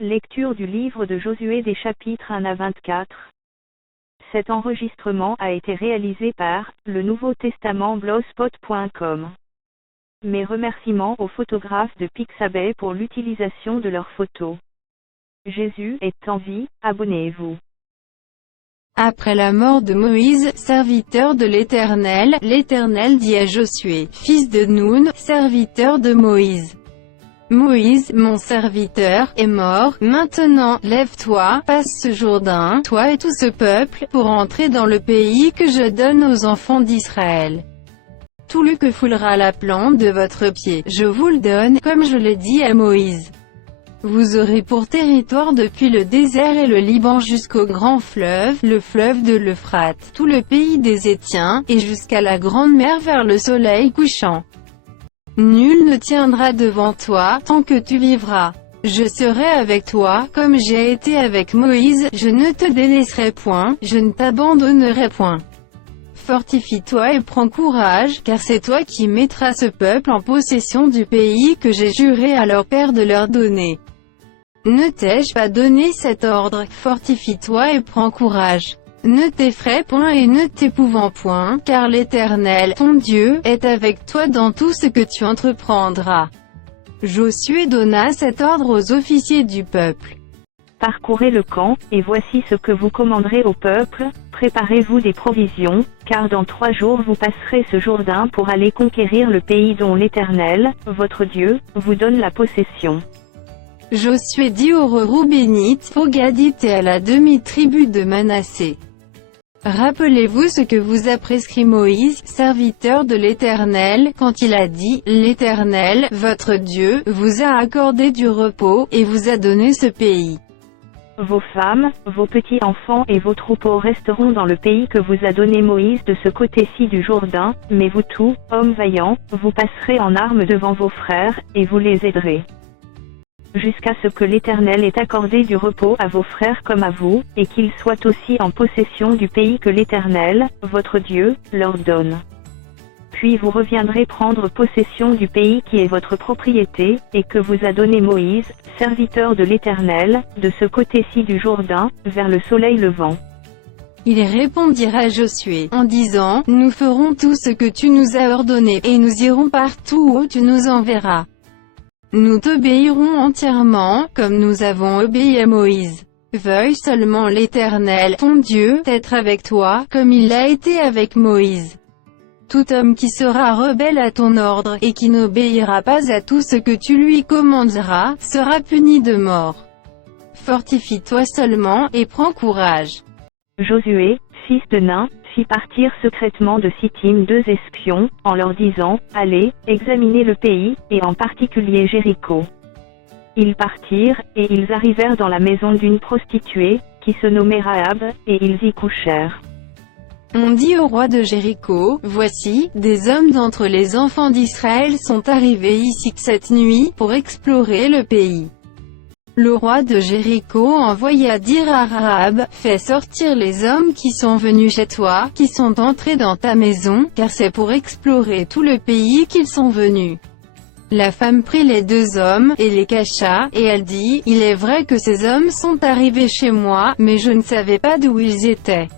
Lecture du livre de Josué des chapitres 1 à 24. Cet enregistrement a été réalisé par le Nouveau Testament blogspot.com. Mes remerciements aux photographes de Pixabay pour l'utilisation de leurs photos. Jésus est en vie, abonnez-vous. Après la mort de Moïse, serviteur de l'Éternel, l'Éternel dit à Josué, fils de Nun, serviteur de Moïse: Moïse, mon serviteur, est mort. Maintenant, lève-toi, passe ce Jourdain, toi et tout ce peuple, pour entrer dans le pays que je donne aux enfants d'Israël. Tout lieu que foulera la plante de votre pied, je vous le donne, comme je l'ai dit à Moïse. Vous aurez pour territoire depuis le désert et le Liban jusqu'au grand fleuve, le fleuve de l'Euphrate, tout le pays des Hétiens, et jusqu'à la grande mer vers le soleil couchant. Nul ne tiendra devant toi, tant que tu vivras. Je serai avec toi, comme j'ai été avec Moïse, je ne te délaisserai point, je ne t'abandonnerai point. Fortifie-toi et prends courage, car c'est toi qui mettras ce peuple en possession du pays que j'ai juré à leur père de leur donner. Ne t'ai-je pas donné cet ordre? Fortifie-toi et prends courage. Ne t'effraie point et ne t'épouvant point, car l'Éternel, ton Dieu, est avec toi dans tout ce que tu entreprendras. Josué donna cet ordre aux officiers du peuple. Parcourez le camp, et voici ce que vous commanderez au peuple: préparez-vous des provisions, car dans 3 jours vous passerez ce Jourdain pour aller conquérir le pays dont l'Éternel, votre Dieu, vous donne la possession. Josué dit aux Roubénites, aux Gadites et à la demi-tribu de Manassé: rappelez-vous ce que vous a prescrit Moïse, serviteur de l'Éternel, quand il a dit: l'Éternel, votre Dieu, vous a accordé du repos, et vous a donné ce pays. Vos femmes, vos petits-enfants et vos troupeaux resteront dans le pays que vous a donné Moïse de ce côté-ci du Jourdain, mais vous tous, hommes vaillants, vous passerez en armes devant vos frères, et vous les aiderez. Jusqu'à ce que l'Éternel ait accordé du repos à vos frères comme à vous, et qu'ils soient aussi en possession du pays que l'Éternel, votre Dieu, leur donne. Puis vous reviendrez prendre possession du pays qui est votre propriété, et que vous a donné Moïse, serviteur de l'Éternel, de ce côté-ci du Jourdain, vers le soleil levant. Ils répondirent à Josué, en disant: nous ferons tout ce que tu nous as ordonné, et nous irons partout où tu nous enverras. Nous t'obéirons entièrement, comme nous avons obéi à Moïse. Veuille seulement l'Éternel, ton Dieu, être avec toi, comme il l'a été avec Moïse. Tout homme qui sera rebelle à ton ordre, et qui n'obéira pas à tout ce que tu lui commanderas, sera puni de mort. Fortifie-toi seulement, et prends courage. Josué, fils de Nun, fit partir secrètement de Sittim 2 espions, en leur disant: allez, examinez le pays, et en particulier Jéricho. Ils partirent, et ils arrivèrent dans la maison d'une prostituée, qui se nommait Rahab, et ils y couchèrent. On dit au roi de Jéricho: voici, des hommes d'entre les enfants d'Israël sont arrivés ici cette nuit, pour explorer le pays. Le roi de Jéricho envoya dire à Rahab: fais sortir les hommes qui sont venus chez toi, qui sont entrés dans ta maison, car c'est pour explorer tout le pays qu'ils sont venus. La femme prit les 2 hommes, et les cacha, et elle dit: il est vrai que ces hommes sont arrivés chez moi, mais je ne savais pas d'où ils étaient.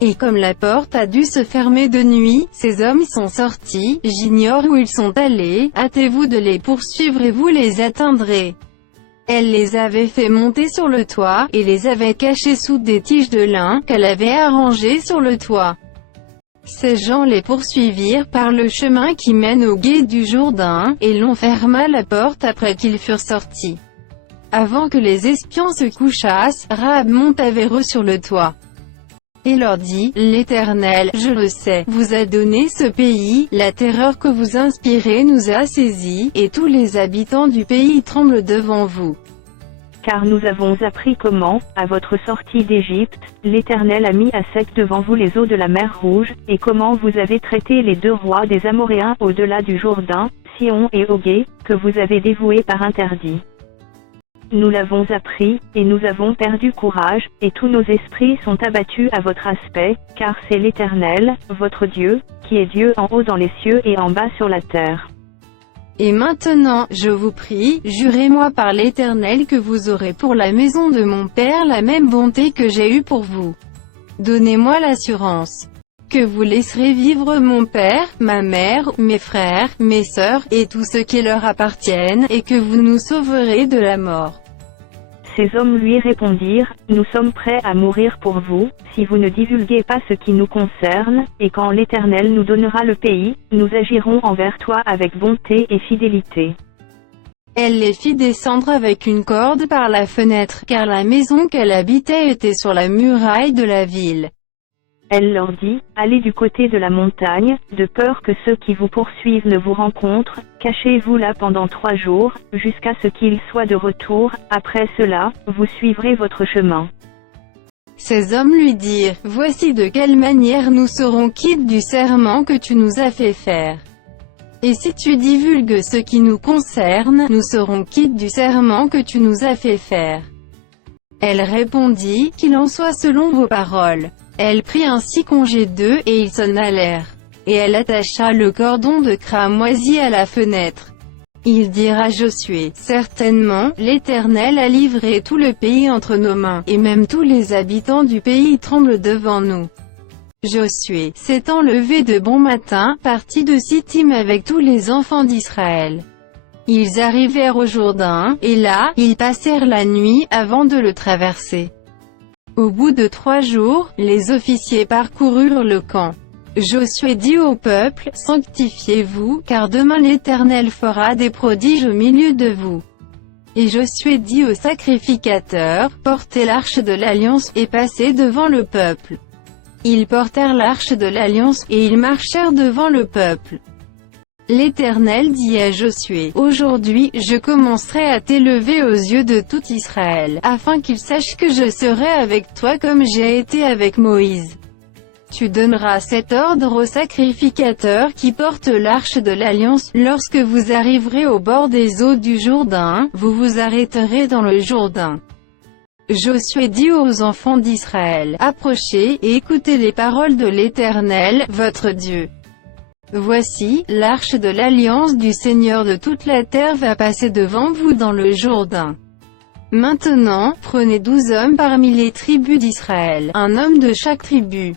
Et comme la porte a dû se fermer de nuit, ces hommes sont sortis, j'ignore où ils sont allés, hâtez-vous de les poursuivre et vous les atteindrez. Elle les avait fait monter sur le toit, et les avait cachés sous des tiges de lin, qu'elle avait arrangées sur le toit. Ces gens les poursuivirent par le chemin qui mène au gué du Jourdain, et l'on ferma la porte après qu'ils furent sortis. Avant que les espions se couchassent, Rahab monta vers eux sur le toit. Et leur dit: l'Éternel, je le sais, vous a donné ce pays, la terreur que vous inspirez nous a saisis, et tous les habitants du pays tremblent devant vous. Car nous avons appris comment, à votre sortie d'Égypte, l'Éternel a mis à sec devant vous les eaux de la mer Rouge, et comment vous avez traité les 2 rois des Amoréens au-delà du Jourdain, Sihon et Og, que vous avez dévoués par interdit. Nous l'avons appris, et nous avons perdu courage, et tous nos esprits sont abattus à votre aspect, car c'est l'Éternel, votre Dieu, qui est Dieu en haut dans les cieux et en bas sur la terre. Et maintenant, je vous prie, jurez-moi par l'Éternel que vous aurez pour la maison de mon père la même bonté que j'ai eue pour vous. Donnez-moi l'assurance que vous laisserez vivre mon père, ma mère, mes frères, mes sœurs, et tout ce qui leur appartiennent, et que vous nous sauverez de la mort. Ces hommes lui répondirent, nous sommes prêts à mourir pour vous, si vous ne divulguez pas ce qui nous concerne, et quand l'Éternel nous donnera le pays, nous agirons envers toi avec bonté et fidélité. Elle les fit descendre avec une corde par la fenêtre, car la maison qu'elle habitait était sur la muraille de la ville. Elle leur dit, allez du côté de la montagne, de peur que ceux qui vous poursuivent ne vous rencontrent, cachez-vous là pendant 3 jours, jusqu'à ce qu'ils soient de retour, après cela, vous suivrez votre chemin. Ces hommes lui dirent, voici de quelle manière nous serons quittes du serment que tu nous as fait faire. Et si tu divulgues ce qui nous concerne, nous serons quittes du serment que tu nous as fait faire. Elle répondit, qu'il en soit selon vos paroles. Elle prit ainsi congé d'eux, et ils s'en allèrent. Et elle attacha le cordon de cramoisi à la fenêtre. Ils dirent à Josué, certainement, l'Éternel a livré tout le pays entre nos mains, et même tous les habitants du pays tremblent devant nous. Josué, s'étant levé de bon matin, partit de Sittim avec tous les enfants d'Israël. Ils arrivèrent au Jourdain, et là, ils passèrent la nuit, avant de le traverser. Au bout de 3 jours, les officiers parcoururent le camp. Josué dit au peuple, sanctifiez-vous, car demain l'Éternel fera des prodiges au milieu de vous. Et Josué dit aux sacrificateurs, portez l'arche de l'alliance, et passez devant le peuple. Ils portèrent l'arche de l'alliance, et ils marchèrent devant le peuple. L'Éternel dit à Josué, aujourd'hui, je commencerai à t'élever aux yeux de tout Israël, afin qu'ils sachent que je serai avec toi comme j'ai été avec Moïse. Tu donneras cet ordre aux sacrificateurs qui portent l'arche de l'alliance, lorsque vous arriverez au bord des eaux du Jourdain, vous vous arrêterez dans le Jourdain. Josué dit aux enfants d'Israël, approchez, et écoutez les paroles de l'Éternel, votre Dieu. Voici, l'arche de l'alliance du Seigneur de toute la terre va passer devant vous dans le Jourdain. Maintenant, prenez 12 hommes parmi les tribus d'Israël, un homme de chaque tribu.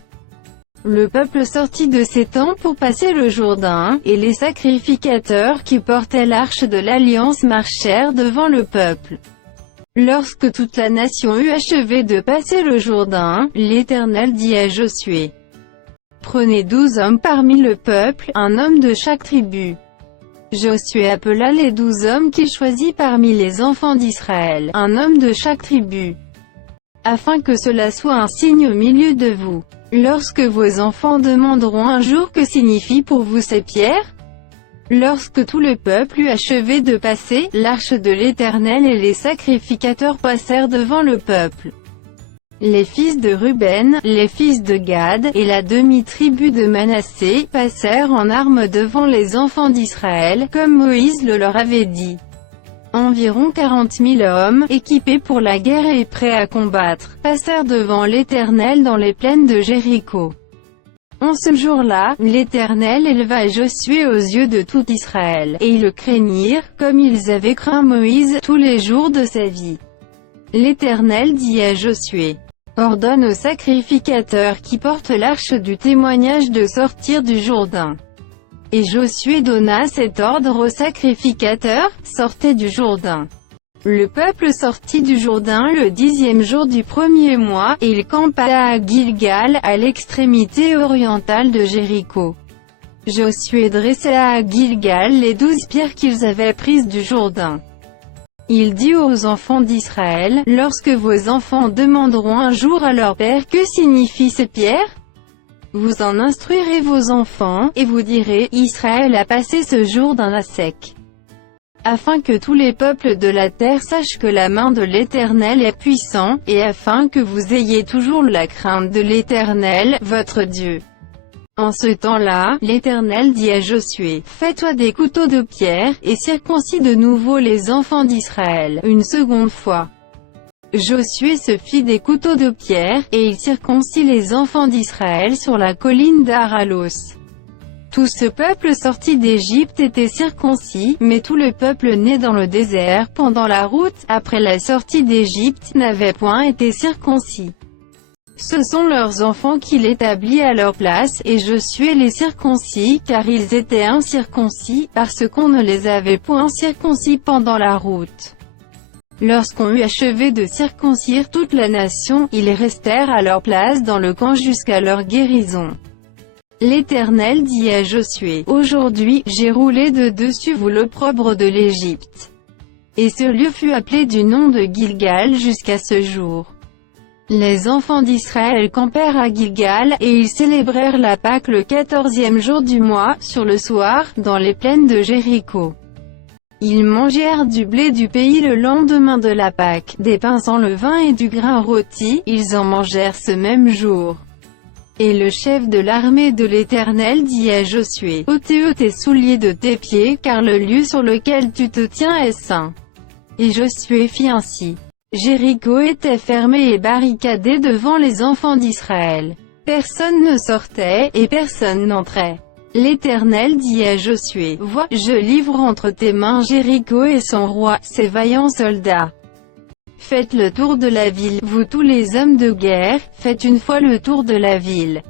Le peuple sortit de ses tents pour passer le Jourdain, et les sacrificateurs qui portaient l'arche de l'alliance marchèrent devant le peuple. Lorsque toute la nation eut achevé de passer le Jourdain, l'Éternel dit à Josué, prenez 12 hommes parmi le peuple, un homme de chaque tribu. Josué appela les 12 hommes qu'il choisit parmi les enfants d'Israël, un homme de chaque tribu, afin que cela soit un signe au milieu de vous. Lorsque vos enfants demanderont un jour que signifient pour vous ces pierres, lorsque tout le peuple eut achevé de passer, l'arche de l'Éternel et les sacrificateurs passèrent devant le peuple. Les fils de Ruben, les fils de Gad, et la demi-tribu de Manassé, passèrent en armes devant les enfants d'Israël, comme Moïse le leur avait dit. Environ 40 000 hommes, équipés pour la guerre et prêts à combattre, passèrent devant l'Éternel dans les plaines de Jéricho. En ce jour-là, l'Éternel éleva Josué aux yeux de tout Israël, et ils le craignirent, comme ils avaient craint Moïse, tous les jours de sa vie. L'Éternel dit à Josué, ordonne aux sacrificateurs qui portent l'arche du témoignage de sortir du Jourdain. Et Josué donna cet ordre aux sacrificateurs, sortez du Jourdain. Le peuple sortit du Jourdain le 10e jour du 1er mois, et il campa à Gilgal, à l'extrémité orientale de Jéricho. Josué dressa à Gilgal les 12 pierres qu'ils avaient prises du Jourdain. Il dit aux enfants d'Israël, lorsque vos enfants demanderont un jour à leur père que signifient ces pierres, vous en instruirez vos enfants, et vous direz, Israël a passé ce Jourdain à sec. Afin que tous les peuples de la terre sachent que la main de l'Éternel est puissante, et afin que vous ayez toujours la crainte de l'Éternel, votre Dieu. En ce temps-là, l'Éternel dit à Josué, fais-toi des couteaux de pierre, et circoncis de nouveau les enfants d'Israël, une seconde fois. Josué se fit des couteaux de pierre, et il circoncit les enfants d'Israël sur la colline d'Aralos. Tout ce peuple sorti d'Égypte était circoncis, mais tout le peuple né dans le désert pendant la route, après la sortie d'Égypte, n'avait point été circoncis. Ce sont leurs enfants qu'il établit à leur place, et Josué les circoncis, car ils étaient incirconcis, parce qu'on ne les avait point circoncis pendant la route. Lorsqu'on eut achevé de circoncire toute la nation, ils restèrent à leur place dans le camp jusqu'à leur guérison. L'Éternel dit à Josué, « Aujourd'hui, j'ai roulé de dessus vous l'opprobre de l'Égypte. » Et ce lieu fut appelé du nom de Gilgal jusqu'à ce jour. Les enfants d'Israël campèrent à Gilgal, et ils célébrèrent la Pâque le 14e jour du mois, sur le soir, dans les plaines de Jéricho. Ils mangèrent du blé du pays le lendemain de la Pâque, des pains sans levain et du grain rôti, ils en mangèrent ce même jour. Et le chef de l'armée de l'Éternel dit à Josué, « ôte tes souliers de tes pieds, car le lieu sur lequel tu te tiens est saint. » Et Josué fit ainsi. Jéricho était fermé et barricadé devant les enfants d'Israël. Personne ne sortait, et personne n'entrait. L'Éternel dit à Josué, « Vois, je livre entre tes mains Jéricho et son roi, ses vaillants soldats. Faites le tour de la ville, vous tous les hommes de guerre, faites une fois le tour de la ville.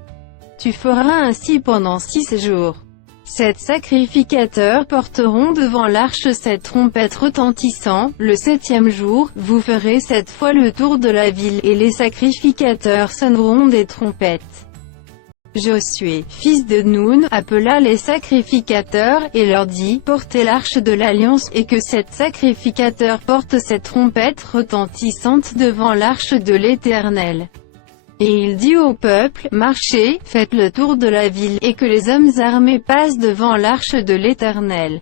Tu feras ainsi pendant 6 jours. 7 sacrificateurs porteront devant l'arche 7 trompettes retentissant, le 7e jour, vous ferez 7 fois le tour de la ville, et les sacrificateurs sonneront des trompettes. » Josué, fils de Nun, appela les sacrificateurs, et leur dit, « Portez l'arche de l'Alliance, et que 7 sacrificateurs portent cette trompette retentissante devant l'arche de l'Éternel. » Et il dit au peuple, « Marchez, faites le tour de la ville, et que les hommes armés passent devant l'arche de l'Éternel. »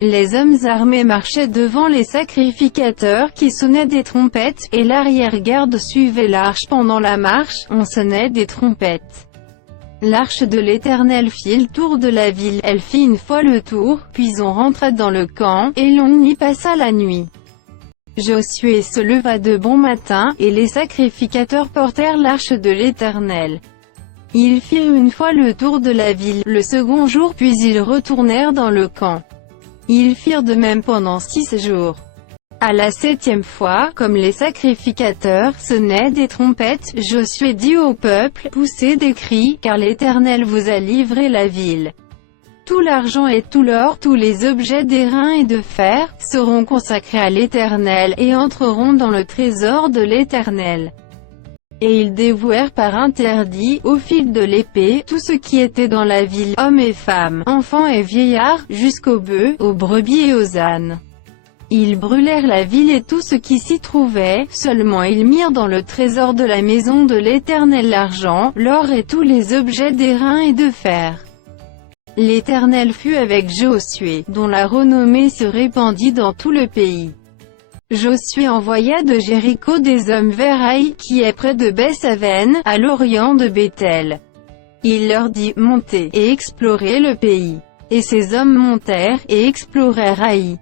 Les hommes armés marchaient devant les sacrificateurs qui sonnaient des trompettes, et l'arrière-garde suivait l'arche pendant la marche, on sonnait des trompettes. L'arche de l'Éternel fit le tour de la ville, elle fit une fois le tour, puis on rentra dans le camp, et l'on y passa la nuit. Josué se leva de bon matin, et les sacrificateurs portèrent l'arche de l'Éternel. Ils firent une fois le tour de la ville, le second jour, puis ils retournèrent dans le camp. Ils firent de même pendant 6 jours. À la 7e fois, comme les sacrificateurs sonnaient des trompettes, Josué dit au peuple, « Poussez des cris, car l'Éternel vous a livré la ville. Tout l'argent et tout l'or, tous les objets d'airain et de fer, seront consacrés à l'Éternel, et entreront dans le trésor de l'Éternel. » Et ils dévouèrent par interdit, au fil de l'épée, tout ce qui était dans la ville, hommes et femmes, enfants et vieillards, jusqu'aux bœufs, aux brebis et aux ânes. Ils brûlèrent la ville et tout ce qui s'y trouvait, seulement ils mirent dans le trésor de la maison de l'Éternel l'argent, l'or et tous les objets d'airain et de fer. L'Éternel fut avec Josué, dont la renommée se répandit dans tout le pays. Josué envoya de Jéricho des hommes vers Haï, qui est près de Beth-Aven, à l'orient de Béthel. Il leur dit, montez, et explorez le pays. Et ces hommes montèrent, et explorèrent Haï.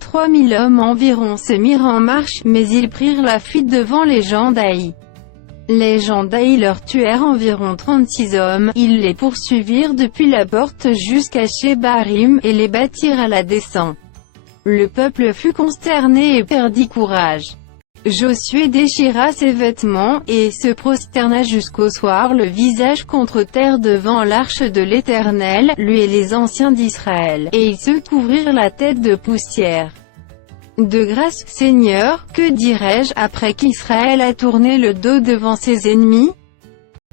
3000 hommes environ se mirent en marche, mais ils prirent la fuite devant les gens d'Haï. Les gens d'Haï leur tuèrent environ 36 hommes, ils les poursuivirent depuis la porte jusqu'à Shebarim, et les battirent à la descente. Le peuple fut consterné et perdit courage. Josué déchira ses vêtements, et se prosterna jusqu'au soir le visage contre terre devant l'arche de l'Éternel, lui et les anciens d'Israël, et ils se couvrirent la tête de poussière. De grâce, Seigneur, que dirai-je, après qu'Israël a tourné le dos devant ses ennemis?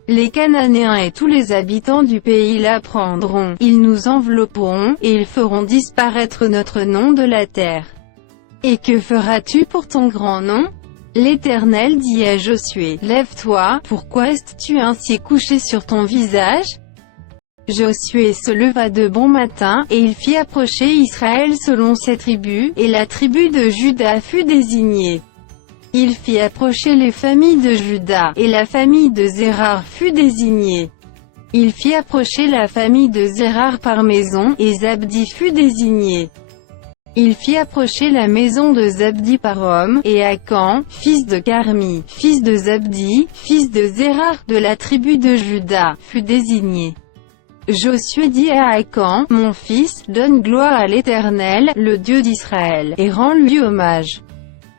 Les Cananéens et tous les habitants du pays l'apprendront, ils nous envelopperont, et ils feront disparaître notre nom de la terre. Et que feras-tu pour ton grand nom? L'Éternel dit à Josué, lève-toi, pourquoi es-tu ainsi couché sur ton visage? Josué se leva de bon matin, et il fit approcher Israël selon ses tribus, et la tribu de Juda fut désignée. Il fit approcher les familles de Juda, et la famille de Zérar fut désignée. Il fit approcher la famille de Zérar par maison, et Zabdi fut désigné. Il fit approcher la maison de Zabdi par homme, et Akan, fils de Carmi, fils de Zabdi, fils de Zérar, de la tribu de Juda, fut désigné. Josué dit à Akan, « Mon fils, donne gloire à l'Éternel, le Dieu d'Israël, et rends-lui hommage.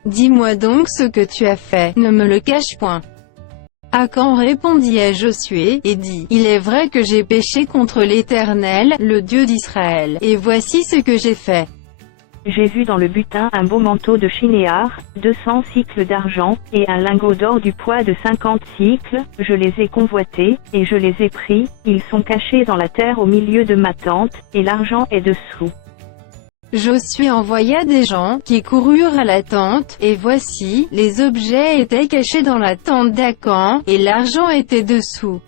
Dis-moi donc ce que tu as fait, ne me le cache point. » Akan répondit à Josué, et dit, « Il est vrai que j'ai péché contre l'Éternel, le Dieu d'Israël, et voici ce que j'ai fait. J'ai vu dans le butin un beau manteau de chinéar, 200 cycles d'argent, et un lingot d'or du poids de 50 cycles, je les ai convoités, et je les ai pris, ils sont cachés dans la terre au milieu de ma tente, et l'argent est dessous. » Josué envoya des gens, qui coururent à la tente, et voici, les objets étaient cachés dans la tente d'Akan, et l'argent était dessous.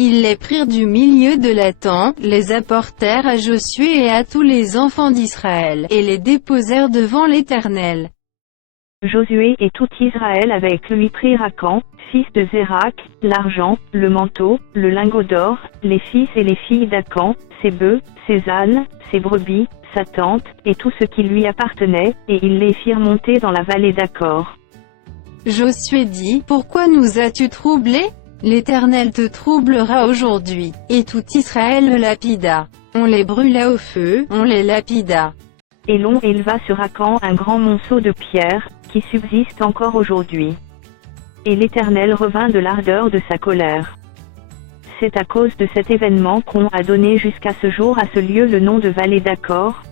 Ils les prirent du milieu de la tente, les apportèrent à Josué et à tous les enfants d'Israël, et les déposèrent devant l'Éternel. Josué et tout Israël avec lui prirent Akan, fils de Zérak, l'argent, le manteau, le lingot d'or, les fils et les filles d'Akan, ses bœufs, ses ânes, ses brebis, sa tente, et tout ce qui lui appartenait, et ils les firent monter dans la vallée d'Acor. Josué dit, « Pourquoi nous as-tu troublés? L'Éternel te troublera aujourd'hui. » Et tout Israël le lapida. On les brûla au feu, on les lapida. Et l'on éleva sur Akan un grand monceau de pierre, qui subsiste encore aujourd'hui. Et l'Éternel revint de l'ardeur de sa colère. C'est à cause de cet événement qu'on a donné jusqu'à ce jour à ce lieu le nom de vallée d'Acor.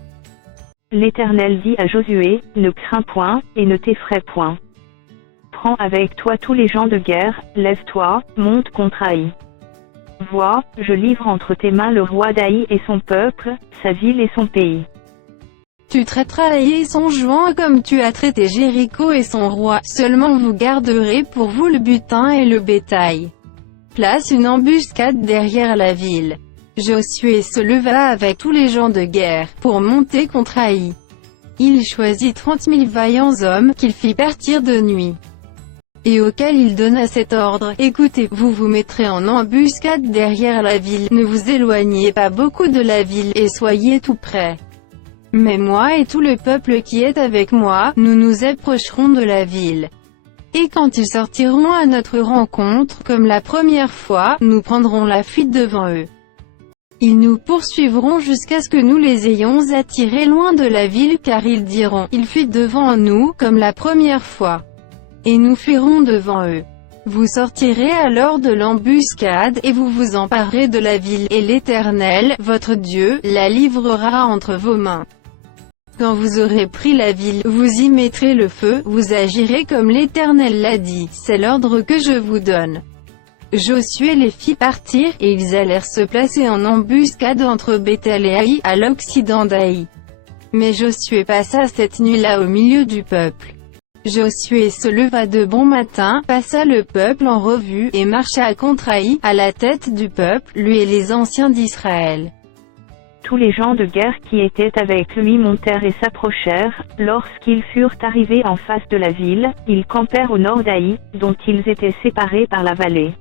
L'Éternel dit à Josué, « Ne crains point, et ne t'effraie point. Prends avec toi tous les gens de guerre, lève-toi, monte contre Haï. Vois, je livre entre tes mains le roi d'Haï et son peuple, sa ville et son pays. Tu traiteras Haï et son jouan comme tu as traité Jéricho et son roi, seulement vous garderez pour vous le butin et le bétail. Place une embuscade derrière la ville. » Josué se leva avec tous les gens de guerre, pour monter contre Haï. Il choisit 30 000 vaillants hommes, qu'il fit partir de nuit. Et auquel il donna cet ordre, « Écoutez, vous vous mettrez en embuscade derrière la ville, ne vous éloignez pas beaucoup de la ville, et soyez tout près. Mais moi et tout le peuple qui est avec moi, nous nous approcherons de la ville. Et quand ils sortiront à notre rencontre, comme la première fois, nous prendrons la fuite devant eux. Ils nous poursuivront jusqu'à ce que nous les ayons attirés loin de la ville car ils diront, ils fuient devant nous, comme la première fois. Et nous fuirons devant eux. Vous sortirez alors de l'embuscade, et vous vous emparerez de la ville, et l'Éternel, votre Dieu, la livrera entre vos mains. Quand vous aurez pris la ville, vous y mettrez le feu, vous agirez comme l'Éternel l'a dit, c'est l'ordre que je vous donne. » Josué les fit partir, et ils allèrent se placer en embuscade entre Béthel et Haï, à l'occident d'Haï. Mais Josué passa cette nuit-là au milieu du peuple. Josué se leva de bon matin, passa le peuple en revue, et marcha contre Haï, à la tête du peuple, lui et les anciens d'Israël. Tous les gens de guerre qui étaient avec lui montèrent et s'approchèrent. Lorsqu'ils furent arrivés en face de la ville, ils campèrent au nord d'Haï, dont ils étaient séparés par la vallée.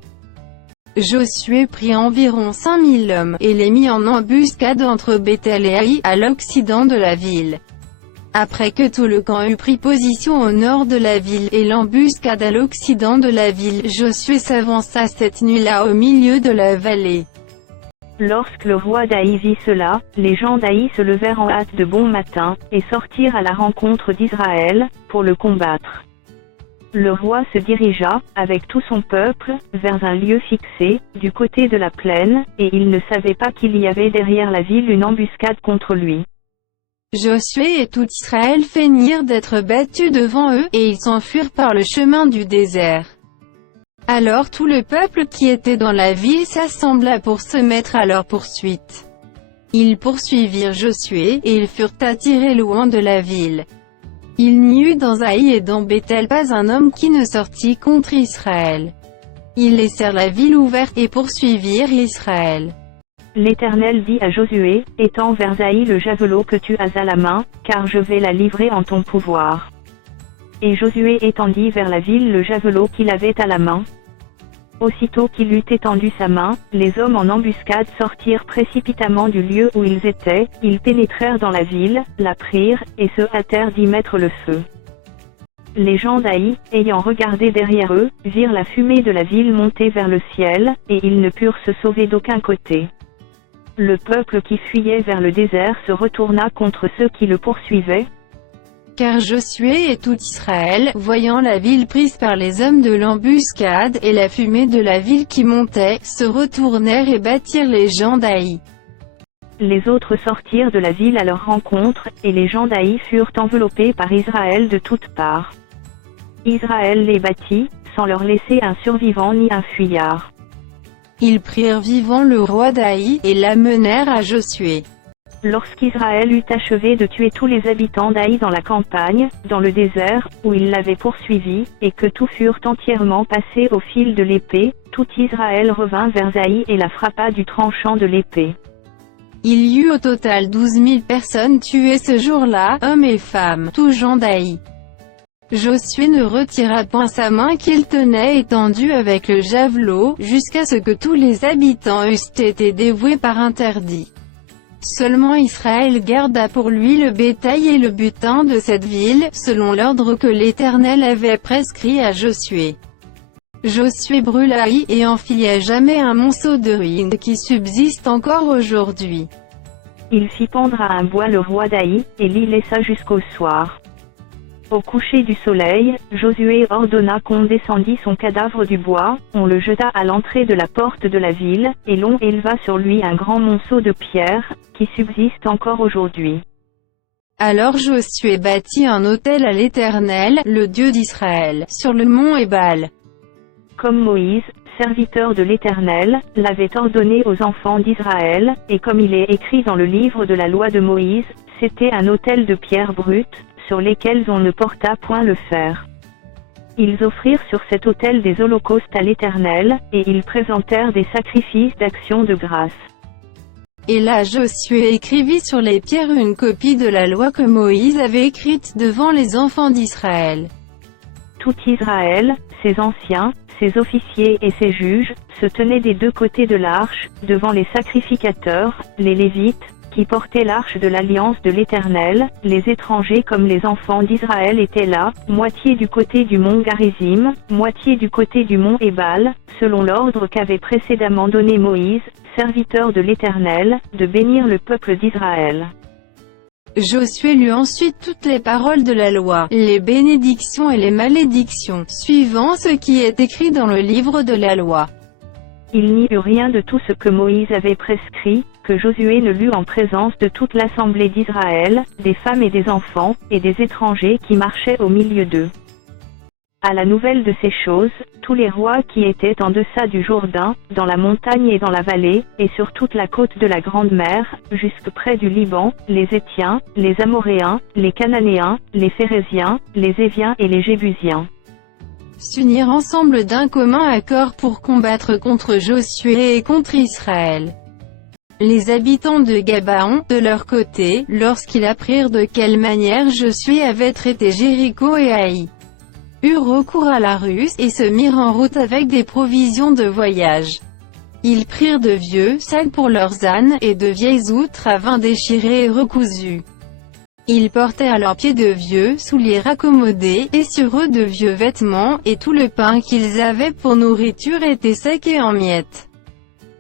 Josué prit environ 5000 hommes, et les mit en embuscade entre Béthel et Haï, à l'occident de la ville. Après que tout le camp eut pris position au nord de la ville, et l'embuscade à l'occident de la ville, Josué s'avança cette nuit-là au milieu de la vallée. Lorsque le roi d'Haï vit cela, les gens d'Haï se levèrent en hâte de bon matin, et sortirent à la rencontre d'Israël, pour le combattre. Le roi se dirigea, avec tout son peuple, vers un lieu fixé, du côté de la plaine, et il ne savait pas qu'il y avait derrière la ville une embuscade contre lui. Josué et tout Israël feignirent d'être battus devant eux, et ils s'enfuirent par le chemin du désert. Alors tout le peuple qui était dans la ville s'assembla pour se mettre à leur poursuite. Ils poursuivirent Josué, et ils furent attirés loin de la ville. Il n'y eut dans Haï et dans Béthel pas un homme qui ne sortit contre Israël. Ils laissèrent la ville ouverte, et poursuivirent Israël. L'Éternel dit à Josué, « Étends vers Haï le javelot que tu as à la main, car je vais la livrer en ton pouvoir. » Et Josué étendit vers la ville le javelot qu'il avait à la main. Aussitôt qu'il eut étendu sa main, les hommes en embuscade sortirent précipitamment du lieu où ils étaient, ils pénétrèrent dans la ville, la prirent, et se hâtèrent d'y mettre le feu. Les gens d'Haï, ayant regardé derrière eux, virent la fumée de la ville monter vers le ciel, et ils ne purent se sauver d'aucun côté. le peuple qui fuyait vers le désert se retourna contre ceux qui le poursuivaient. Car Josué et tout Israël, voyant la ville prise par les hommes de l'embuscade, et la fumée de la ville qui montait, se retournèrent et battirent les gens d'Aï. Les autres sortirent de la ville à leur rencontre, et les gens d'Aï furent enveloppés par Israël de toutes parts. Israël les battit, sans leur laisser un survivant ni un fuyard. Ils prirent vivant le roi d'Aï, et l'amenèrent à Josué. Lorsqu'Israël eut achevé de tuer tous les habitants d'Aï dans la campagne, dans le désert, où il l'avait poursuivi, et que tous furent entièrement passés au fil de l'épée, tout Israël revint vers Aï et la frappa du tranchant de l'épée. Il y eut au total 12 000 personnes tuées ce jour-là, hommes et femmes, tous gens d'Aï. Josué ne retira point sa main qu'il tenait étendue avec le javelot, jusqu'à ce que tous les habitants eussent été dévoués par interdit. Seulement Israël garda pour lui le bétail et le butin de cette ville, selon l'ordre que l'Éternel avait prescrit à Josué. Josué brûla Aï, et en fit à jamais un monceau de ruines qui subsiste encore aujourd'hui. Il fit pendre à un bois le roi d'Aï, et l'y laissa jusqu'au soir. Au coucher du soleil, Josué ordonna qu'on descendît son cadavre du bois, on le jeta à l'entrée de la porte de la ville, et l'on éleva sur lui un grand monceau de pierres, qui subsiste encore aujourd'hui. Alors Josué bâtit un autel à l'Éternel, le Dieu d'Israël, sur le mont Ébal. Comme Moïse, serviteur de l'Éternel, l'avait ordonné aux enfants d'Israël, et comme il est écrit dans le livre de la loi de Moïse, c'était un autel de pierres brutes, sur lesquels on ne porta point le fer. Ils offrirent sur cet autel des holocaustes à l'Éternel, et ils présentèrent des sacrifices d'action de grâce. Et là Josué écrivit sur les pierres une copie de la loi que Moïse avait écrite devant les enfants d'Israël. Tout Israël, ses anciens, ses officiers et ses juges, se tenaient des deux côtés de l'arche, devant les sacrificateurs, les Lévites, qui portaient l'arche de l'alliance de l'Éternel. Les étrangers comme les enfants d'Israël étaient là, moitié du côté du mont Garizim, moitié du côté du mont Ébal, selon l'ordre qu'avait précédemment donné Moïse, serviteur de l'Éternel, de bénir le peuple d'Israël. Josué lut ensuite toutes les paroles de la loi, les bénédictions et les malédictions, suivant ce qui est écrit dans le livre de la loi. Il n'y eut rien de tout ce que Moïse avait prescrit, que Josué ne lut en présence de toute l'assemblée d'Israël, des femmes et des enfants, et des étrangers qui marchaient au milieu d'eux. À la nouvelle de ces choses, tous les rois qui étaient en deçà du Jourdain, dans la montagne et dans la vallée, et sur toute la côte de la Grande Mer, jusque près du Liban, les Héthiens, les Amoréens, les Cananéens, les Phéréziens, les Éviens et les Jébusiens, s'unirent ensemble d'un commun accord pour combattre contre Josué et contre Israël. Les habitants de Gabaon, de leur côté, lorsqu'ils apprirent de quelle manière Josué avait traité Jéricho et Haï, eurent recours à la ruse, et se mirent en route avec des provisions de voyage. Ils prirent de vieux sacs pour leurs ânes, et de vieilles outres à vin déchirées et recousues. Ils portaient à leurs pieds de vieux souliers raccommodés, et sur eux de vieux vêtements, et tout le pain qu'ils avaient pour nourriture était sec et en miettes.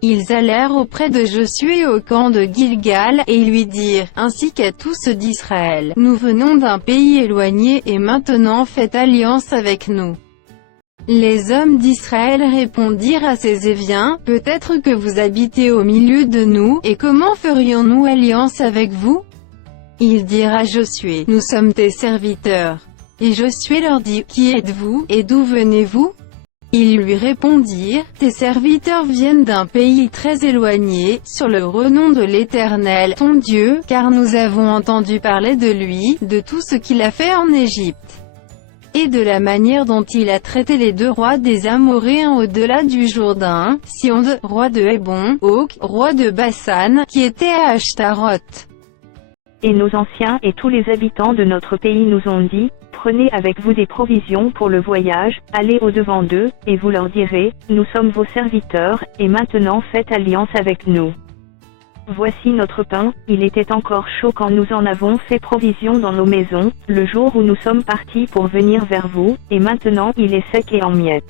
Ils allèrent auprès de Josué au camp de Gilgal, et lui dirent, ainsi qu'à tous ceux d'Israël, nous venons d'un pays éloigné, et maintenant faites alliance avec nous. Les hommes d'Israël répondirent à ces Éviens, peut-être que vous habitez au milieu de nous, et comment ferions-nous alliance avec vous? Ils dirent à Josué, nous sommes tes serviteurs. Et Josué leur dit, qui êtes-vous, et d'où venez-vous? Ils lui répondirent, tes serviteurs viennent d'un pays très éloigné, sur le renom de l'Éternel, ton Dieu, car nous avons entendu parler de lui, de tout ce qu'il a fait en Égypte, et de la manière dont il a traité les deux rois des Amoréens au-delà du Jourdain, Sihon, roi de Hébon, Og, roi de Basan, qui était à Ashtaroth. Et nos anciens et tous les habitants de notre pays nous ont dit, prenez avec vous des provisions pour le voyage, allez au-devant d'eux, et vous leur direz, nous sommes vos serviteurs, et maintenant faites alliance avec nous. Voici notre pain, il était encore chaud quand nous en avons fait provision dans nos maisons, le jour où nous sommes partis pour venir vers vous, et maintenant il est sec et en miettes.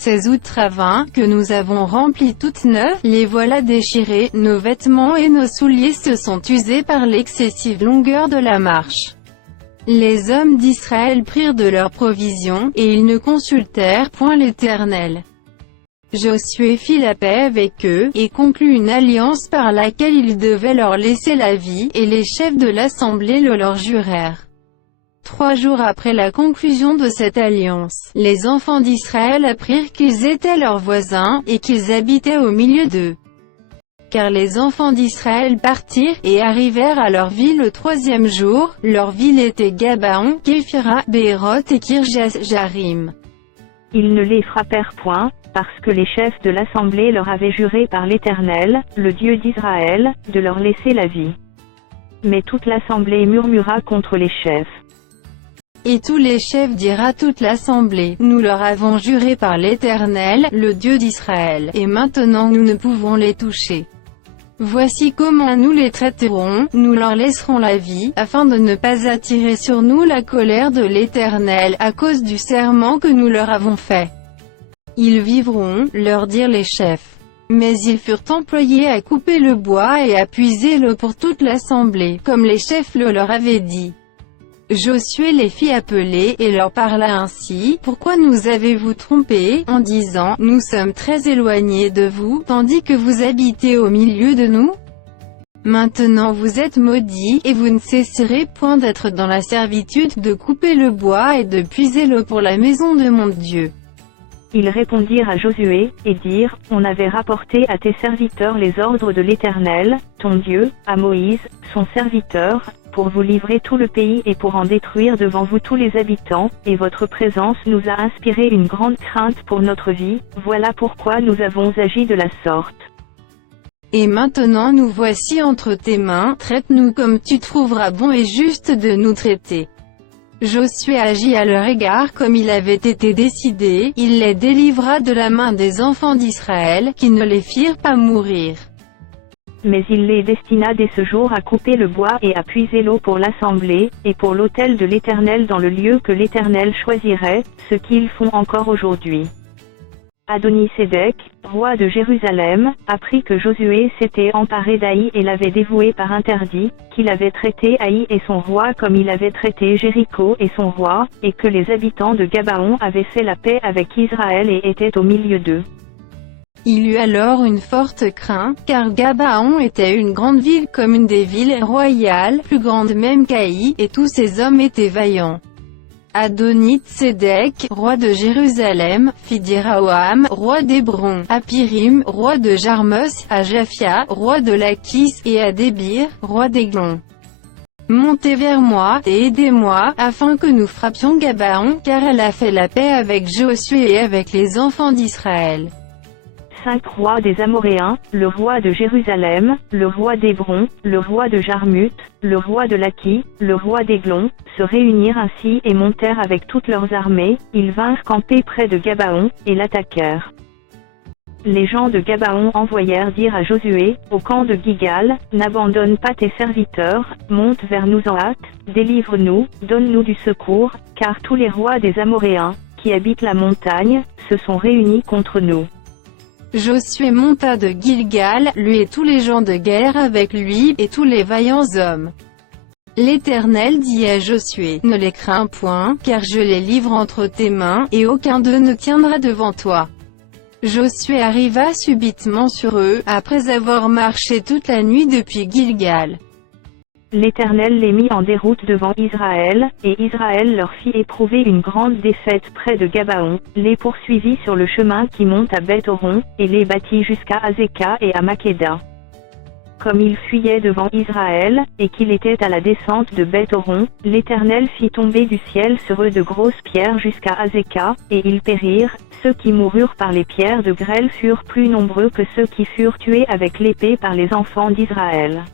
Ces outravins, que nous avons remplis toutes neuves, les voilà déchirés, nos vêtements et nos souliers se sont usés par l'excessive longueur de la marche. Les hommes d'Israël prirent de leurs provisions, et ils ne consultèrent point l'Éternel. Josué fit la paix avec eux, et conclut une alliance par laquelle il devait leur laisser la vie, et les chefs de l'assemblée le leur jurèrent. 3 jours après la conclusion de cette alliance, les enfants d'Israël apprirent qu'ils étaient leurs voisins, et qu'ils habitaient au milieu d'eux. Car les enfants d'Israël partirent, et arrivèrent à leur ville le 3e jour. Leur ville était Gabaon, Képhira, Bééroth et Kirjath-Jarim. Ils ne les frappèrent point, parce que les chefs de l'assemblée leur avaient juré par l'Éternel, le Dieu d'Israël, de leur laisser la vie. Mais toute l'assemblée murmura contre les chefs. Et tous les chefs dirent à toute l'assemblée, nous leur avons juré par l'Éternel, le Dieu d'Israël, et maintenant nous ne pouvons les toucher. Voici comment nous les traiterons, nous leur laisserons la vie, afin de ne pas attirer sur nous la colère de l'Éternel, à cause du serment que nous leur avons fait. Ils vivront, leur dirent les chefs. Mais ils furent employés à couper le bois et à puiser l'eau pour toute l'assemblée, comme les chefs le leur avaient dit. Josué les fit appeler, et leur parla ainsi, « Pourquoi nous avez-vous trompés, en disant, nous sommes très éloignés de vous, tandis que vous habitez au milieu de nous? Maintenant vous êtes maudits, et vous ne cesserez point d'être dans la servitude, de couper le bois et de puiser l'eau pour la maison de mon Dieu. » Ils répondirent à Josué, et dirent, on avait rapporté à tes serviteurs les ordres de l'Éternel, ton Dieu, à Moïse, son serviteur, pour vous livrer tout le pays et pour en détruire devant vous tous les habitants, et votre présence nous a inspiré une grande crainte pour notre vie, voilà pourquoi nous avons agi de la sorte. Et maintenant nous voici entre tes mains, traite-nous comme tu trouveras bon et juste de nous traiter. Josué agit à leur égard comme il avait été décidé, il les délivra de la main des enfants d'Israël, qui ne les firent pas mourir. Mais il les destina dès ce jour à couper le bois et à puiser l'eau pour l'assemblée, et pour l'autel de l'Éternel dans le lieu que l'Éternel choisirait, ce qu'ils font encore aujourd'hui. Adoni-Sédec, roi de Jérusalem, apprit que Josué s'était emparé d'Aï et l'avait dévoué par interdit, qu'il avait traité Aï et son roi comme il avait traité Jéricho et son roi, et que les habitants de Gabaon avaient fait la paix avec Israël et étaient au milieu d'eux. Il eut alors une forte crainte, car Gabaon était une grande ville comme une des villes royales, plus grande même qu'Aï, et tous ses hommes étaient vaillants. Adoni-Sédec, roi de Jérusalem, fit dire à Oham, roi d'Hébron, à Pirim, roi de Jarmos, à Japhia, roi de Lachis, et à Débir, roi d'Églon. Montez vers moi, et aidez-moi, afin que nous frappions Gabaon, car elle a fait la paix avec Josué et avec les enfants d'Israël. 5 rois des Amoréens, le roi de Jérusalem, le roi d'Hébron, le roi de Jarmut, le roi de Lachis, le roi d'Églon, se réunirent ainsi et montèrent avec toutes leurs armées, ils vinrent camper près de Gabaon, et l'attaquèrent. Les gens de Gabaon envoyèrent dire à Josué, au camp de Gigal, n'abandonne pas tes serviteurs, monte vers nous en hâte, délivre-nous, donne-nous du secours, car tous les rois des Amoréens, qui habitent la montagne, se sont réunis contre nous. Josué monta de Gilgal, lui et tous les gens de guerre avec lui, et tous les vaillants hommes. L'Éternel dit à Josué, ne les crains point, car je les livre entre tes mains, et aucun d'eux ne tiendra devant toi. Josué arriva subitement sur eux, après avoir marché toute la nuit depuis Gilgal. L'Éternel les mit en déroute devant Israël, et Israël leur fit éprouver une grande défaite près de Gabaon, les poursuivit sur le chemin qui monte à Beth-Horon, et les battit jusqu'à Azekah et à Makeda. Comme ils fuyaient devant Israël, et qu'il était à la descente de Beth-Horon, l'Éternel fit tomber du ciel sur eux de grosses pierres jusqu'à Azekah, et ils périrent. Ceux qui moururent par les pierres de grêle furent plus nombreux que ceux qui furent tués avec l'épée par les enfants d'Israël.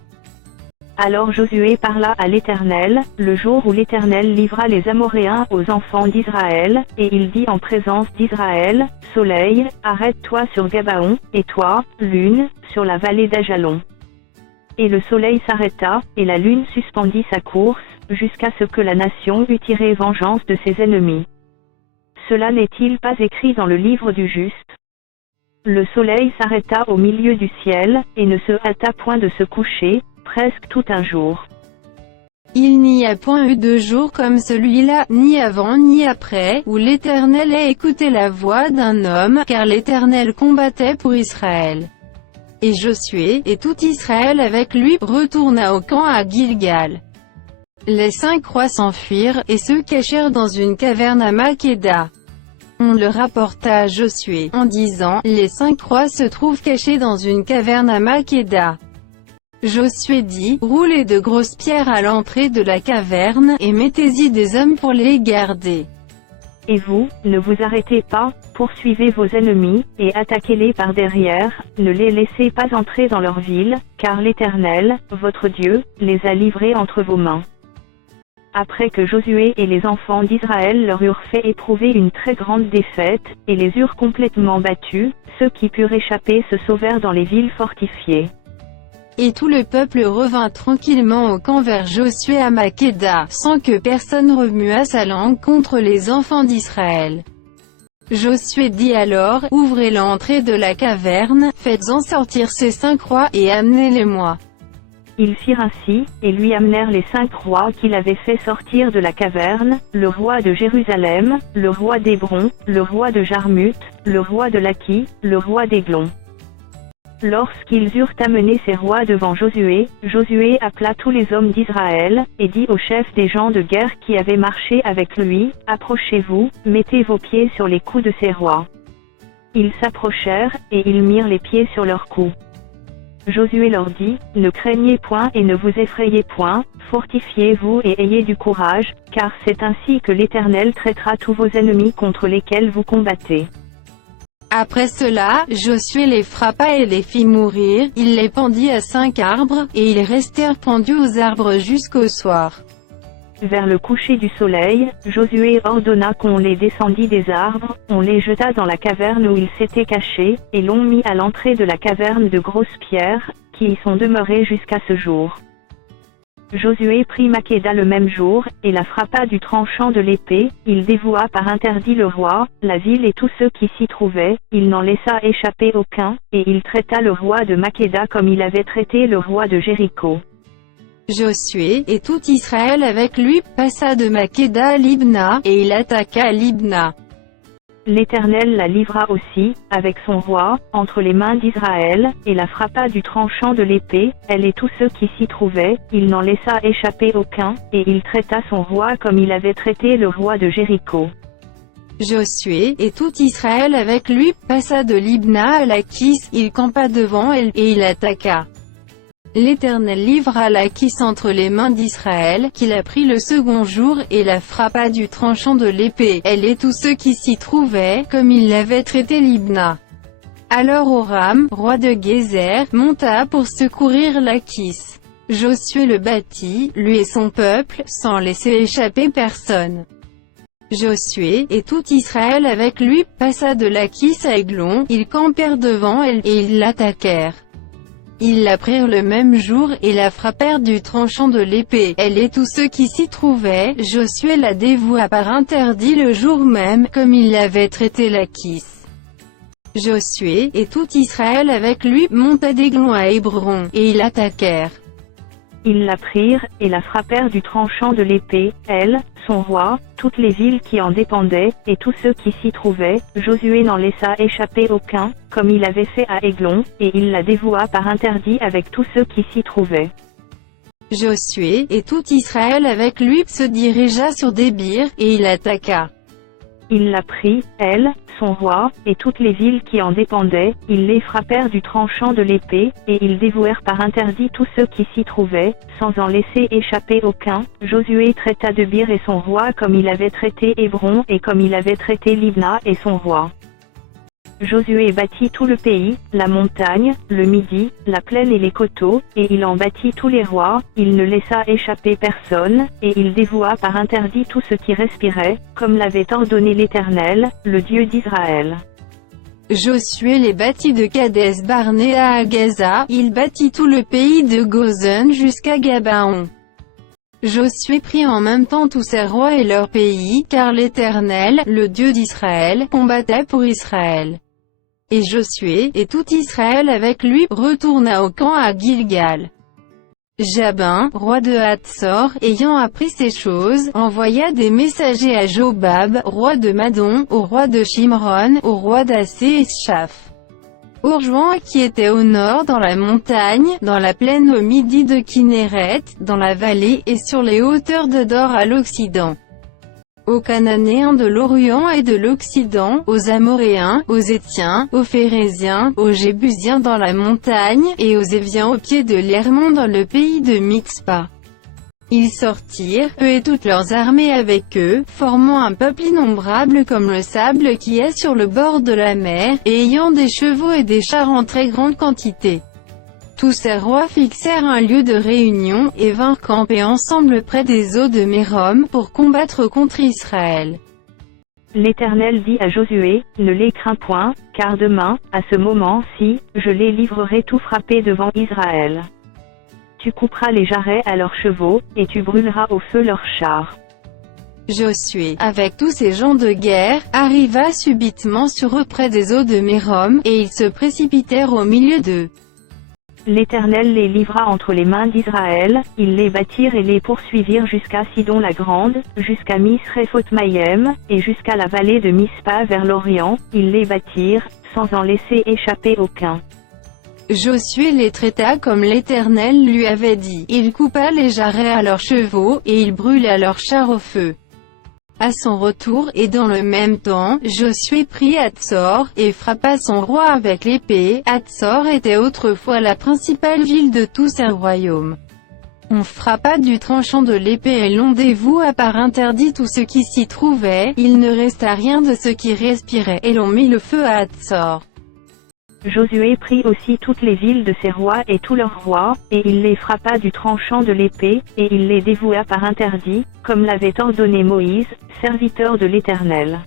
Alors Josué parla à l'Éternel, le jour où l'Éternel livra les Amoréens aux enfants d'Israël, et il dit en présence d'Israël, « Soleil, arrête-toi sur Gabaon, et toi, lune, sur la vallée d'Ajalon. » Et le soleil s'arrêta, et la lune suspendit sa course, jusqu'à ce que la nation eût tiré vengeance de ses ennemis. cela n'est-il pas écrit dans le livre du juste? Le soleil s'arrêta au milieu du ciel, et ne se hâta point de se coucher, presque tout un jour. Il n'y a point eu de jour comme celui-là, ni avant ni après, où l'Éternel ait écouté la voix d'un homme, car l'Éternel combattait pour Israël. Et Josué, et tout Israël avec lui, retourna au camp à Gilgal. Les 5 rois s'enfuirent, et se cachèrent dans une caverne à Makeda. On le rapporta à Josué, en disant, les 5 rois se trouvent cachés dans une caverne à Makeda. Josué dit, roulez de grosses pierres à l'entrée de la caverne, et mettez-y des hommes pour les garder. Et vous, ne vous arrêtez pas, poursuivez vos ennemis, et attaquez-les par derrière, ne les laissez pas entrer dans leur ville, car l'Éternel, votre Dieu, les a livrés entre vos mains. Après que Josué et les enfants d'Israël leur eurent fait éprouver une très grande défaite, et les eurent complètement battus, ceux qui purent échapper se sauvèrent dans les villes fortifiées. Et tout le peuple revint tranquillement au camp vers Josué à Makeda, sans que personne remuât sa langue contre les enfants d'Israël. Josué dit alors, ouvrez l'entrée de la caverne, faites-en sortir ces 5 rois, et amenez-les-moi. Ils firent ainsi, et lui amenèrent les 5 rois qu'il avait fait sortir de la caverne, le roi de Jérusalem, le roi d'Hébron, le roi de Jarmuth, le roi de Laki, le roi d'Églon. Lorsqu'ils eurent amené ces rois devant Josué, Josué appela tous les hommes d'Israël, et dit aux chefs des gens de guerre qui avaient marché avec lui, approchez-vous, mettez vos pieds sur les coups de ces rois. Ils s'approchèrent, et ils mirent les pieds sur leurs coups. Josué leur dit, ne craignez point et ne vous effrayez point, fortifiez-vous et ayez du courage, car c'est ainsi que l'Éternel traitera tous vos ennemis contre lesquels vous combattez. Après cela, Josué les frappa et les fit mourir, il les pendit à 5 arbres, et ils restèrent pendus aux arbres jusqu'au soir. Vers le coucher du soleil, Josué ordonna qu'on les descendît des arbres, on les jeta dans la caverne où ils s'étaient cachés, et l'on mit à l'entrée de la caverne de grosses pierres, qui y sont demeurées jusqu'à ce jour. Josué prit Makeda le même jour, et la frappa du tranchant de l'épée, il dévoua par interdit le roi, la ville et tous ceux qui s'y trouvaient, il n'en laissa échapper aucun, et il traita le roi de Makeda comme il avait traité le roi de Jéricho. Josué, et tout Israël avec lui, passa de Makeda à Libna, et il attaqua Libna. L'Éternel la livra aussi, avec son roi, entre les mains d'Israël, et la frappa du tranchant de l'épée, elle et tous ceux qui s'y trouvaient, il n'en laissa échapper aucun, et il traita son roi comme il avait traité le roi de Jéricho. Josué, et tout Israël avec lui, passa de Libna à Lachis, il campa devant elle, et il attaqua. L'Éternel livra Lachis entre les mains d'Israël, qui la prit le second jour, et la frappa du tranchant de l'épée, elle et tous ceux qui s'y trouvaient, comme il l'avait traité Libna. Alors Horam, roi de Gézer, monta pour secourir Lachis. Josué le battit, lui et son peuple, sans laisser échapper personne. Josué, et tout Israël avec lui, passa de Lachis à Églon, ils campèrent devant elle, et ils l'attaquèrent. Ils la prirent le même jour, et la frappèrent du tranchant de l'épée, elle et tous ceux qui s'y trouvaient, Josué la dévoua par interdit le jour même, comme il l'avait traité Lachis. Josué, et tout Israël avec lui, monta d'Églon à Hébron, et ils l'attaquèrent. Ils la prirent, et la frappèrent du tranchant de l'épée, elle, son roi, toutes les villes qui en dépendaient, et tous ceux qui s'y trouvaient, Josué n'en laissa échapper aucun, comme il avait fait à Églon, et il la dévoua par interdit avec tous ceux qui s'y trouvaient. Josué, et tout Israël avec lui, se dirigea sur Débir, et il attaqua. Il la prit, elle, son roi, et toutes les villes qui en dépendaient, ils les frappèrent du tranchant de l'épée, et ils dévouèrent par interdit tous ceux qui s'y trouvaient, sans en laisser échapper aucun. Josué traita Débir et son roi comme il avait traité Hébron et comme il avait traité Libna et son roi. Josué bâtit tout le pays, la montagne, le Midi, la plaine et les coteaux, et il en bâtit tous les rois, il ne laissa échapper personne, et il dévoua par interdit tout ce qui respirait, comme l'avait ordonné l'Éternel, le Dieu d'Israël. Josué les bâtit de Kadès Barnéa à Gaza, il bâtit tout le pays de Gozen jusqu'à Gabaon. Josué prit en même temps tous ses rois et leurs pays, car l'Éternel, le Dieu d'Israël, combattait pour Israël. Et Josué, et tout Israël avec lui, retourna au camp à Gilgal. Jabin, roi de Hatzor, ayant appris ces choses, envoya des messagers à Jobab, roi de Madon, au roi de Shimron, au roi d'Assé et Shaph. Ourjouan qui était au nord dans la montagne, dans la plaine au midi de Kinéret, dans la vallée et sur les hauteurs de Dor à l'occident. Aux Cananéens de l'Orient et de l'Occident, aux Amoréens, aux Étiens, aux Phéréziens, aux Jébusiens dans la montagne, et aux Éviens au pied de l'Hermon dans le pays de Mixpa. Ils sortirent, eux et toutes leurs armées avec eux, formant un peuple innombrable comme le sable qui est sur le bord de la mer, et ayant des chevaux et des chars en très grande quantité. Tous ces rois fixèrent un lieu de réunion, et vinrent camper ensemble près des eaux de Mérom, pour combattre contre Israël. L'Éternel dit à Josué, ne les crains point, car demain, à ce moment-ci, je les livrerai tout frappés devant Israël. Tu couperas les jarrets à leurs chevaux, et tu brûleras au feu leurs chars. Josué, avec tous ces gens de guerre, arriva subitement sur eux près des eaux de Mérom, et ils se précipitèrent au milieu d'eux. L'Éternel les livra entre les mains d'Israël, ils les battirent et les poursuivirent jusqu'à Sidon la Grande, jusqu'à Misréphoth-Maïm, et jusqu'à la vallée de Mispa vers l'Orient, ils les battirent, sans en laisser échapper aucun. Josué les traita comme l'Éternel lui avait dit. Il coupa les jarrets à leurs chevaux, et il brûla leurs chars au feu. À son retour, et dans le même temps, Josué prit Hatzor, et frappa son roi avec l'épée. Hatzor était autrefois la principale ville de tout ce royaume. On frappa du tranchant de l'épée et l'on dévoua par interdit tout ce qui s'y trouvait, il ne resta rien de ce qui respirait, et l'on mit le feu à Hatzor. Josué prit aussi toutes les villes de ses rois et tous leurs rois, et il les frappa du tranchant de l'épée, et il les dévoua par interdit, comme l'avait ordonné Moïse, serviteur de l'Éternel.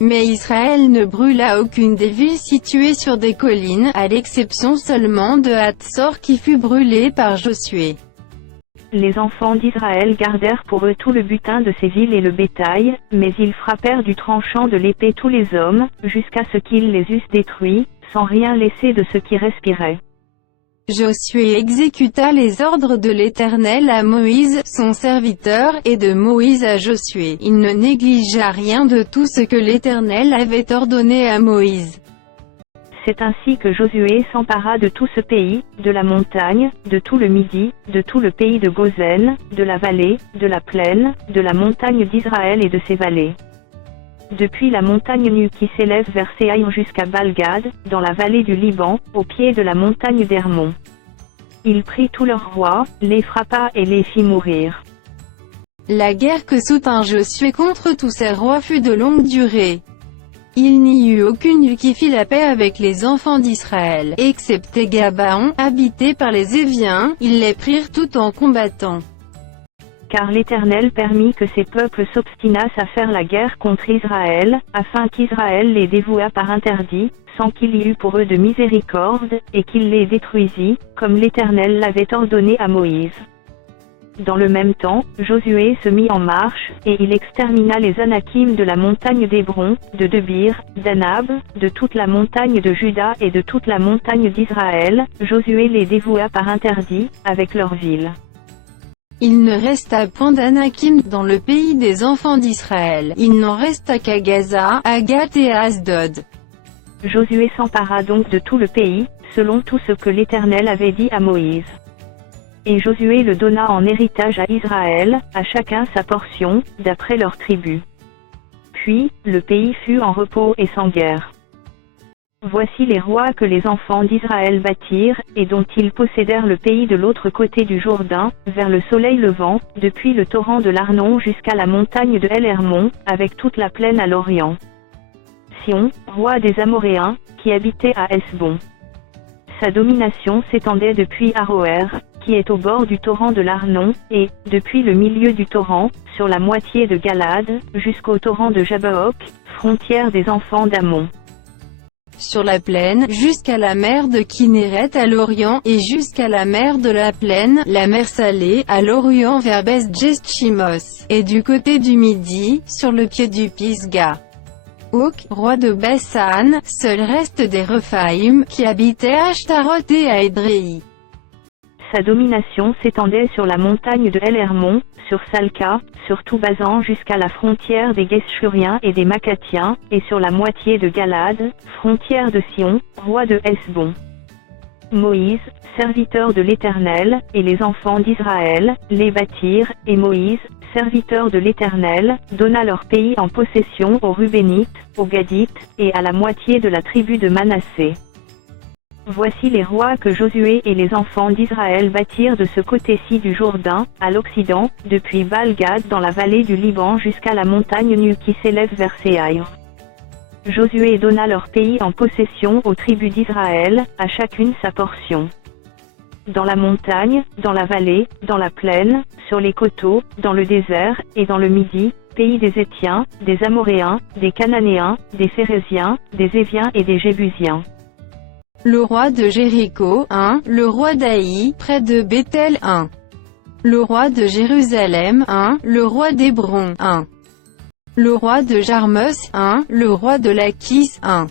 Mais Israël ne brûla aucune des villes situées sur des collines, à l'exception seulement de Hatzor qui fut brûlée par Josué. Les enfants d'Israël gardèrent pour eux tout le butin de ces villes et le bétail, mais ils frappèrent du tranchant de l'épée tous les hommes, jusqu'à ce qu'ils les eussent détruits, sans rien laisser de ce qui respirait. Josué exécuta les ordres de l'Éternel à Moïse, son serviteur, et de Moïse à Josué. Il ne négligea rien de tout ce que l'Éternel avait ordonné à Moïse. C'est ainsi que Josué s'empara de tout ce pays, de la montagne, de tout le Midi, de tout le pays de Gozen, de la vallée, de la plaine, de la montagne d'Israël et de ses vallées. Depuis la montagne nue qui s'élève vers Séaïr jusqu'à Balgad, dans la vallée du Liban, au pied de la montagne d'Hermon. Il prit tous leurs rois, les frappa et les fit mourir. La guerre que soutint Josué contre tous ces rois fut de longue durée. Il n'y eut aucune ville qui fit la paix avec les enfants d'Israël, excepté Gabaon, habité par les Éviens, ils les prirent tout en combattant. Car l'Éternel permit que ces peuples s'obstinassent à faire la guerre contre Israël, afin qu'Israël les dévouât par interdit, sans qu'il y eût pour eux de miséricorde, et qu'il les détruisit, comme l'Éternel l'avait ordonné à Moïse. Dans le même temps, Josué se mit en marche, et il extermina les Anakim de la montagne d'Hébron, de Debir, d'Anab, de toute la montagne de Juda et de toute la montagne d'Israël. Josué les dévoua par interdit, avec leurs villes. Il ne resta point d'Anakim dans le pays des enfants d'Israël. Il n'en resta qu'à Gaza, à Gath et à Asdod. Josué s'empara donc de tout le pays, selon tout ce que l'Éternel avait dit à Moïse. Et Josué le donna en héritage à Israël, à chacun sa portion, d'après leurs tribus. Puis, le pays fut en repos et sans guerre. Voici les rois que les enfants d'Israël bâtirent, et dont ils possédèrent le pays de l'autre côté du Jourdain, vers le soleil levant, depuis le torrent de l'Arnon jusqu'à la montagne de El-Hermon, avec toute la plaine à l'orient. Sion, roi des Amoréens, qui habitait à Hesbon. Sa domination s'étendait depuis Aroër, qui est au bord du torrent de l'Arnon, et, depuis le milieu du torrent, sur la moitié de Galad, jusqu'au torrent de Jabbok, frontière des enfants d'Ammon. sur la plaine, jusqu'à la mer de Kinéret à l'orient, et jusqu'à la mer de la plaine, la mer Salée, à l'orient vers Beth-Jestimos, et du côté du Midi, sur le pied du Pisga. Og, roi de Bassan, seul reste des Rephaïm, qui habitaient à Ashtaroth et à Édréi. Sa domination s'étendait sur la montagne de El Hermon, sur Salca, sur tout Basan jusqu'à la frontière des Gueschuriens et des Macatiens, et sur la moitié de Galad, frontière de Sion, roi de Hesbon. Moïse, serviteur de l'Éternel, et les enfants d'Israël, les bâtirent, et Moïse, serviteur de l'Éternel, donna leur pays en possession aux Rubénites, aux Gadites, et à la moitié de la tribu de Manassé. Voici les rois que Josué et les enfants d'Israël bâtirent de ce côté-ci du Jourdain, à l'Occident, depuis Baal-Gad dans la vallée du Liban jusqu'à la montagne nue qui s'élève vers Séaïr. Josué donna leur pays en possession aux tribus d'Israël, à chacune sa portion. Dans la montagne, dans la vallée, dans la plaine, sur les coteaux, dans le désert, et dans le Midi, pays des Étiens, des Amoréens, des Cananéens, des Phéréziens, des Éviens et des Jébusiens. Le roi de Jéricho, 1, le roi d'Aï, près de Béthel, 1. Le roi de Jérusalem, 1, le roi d'Hébron, 1. Le roi de Jarmos, 1, le roi de Lachis, 1.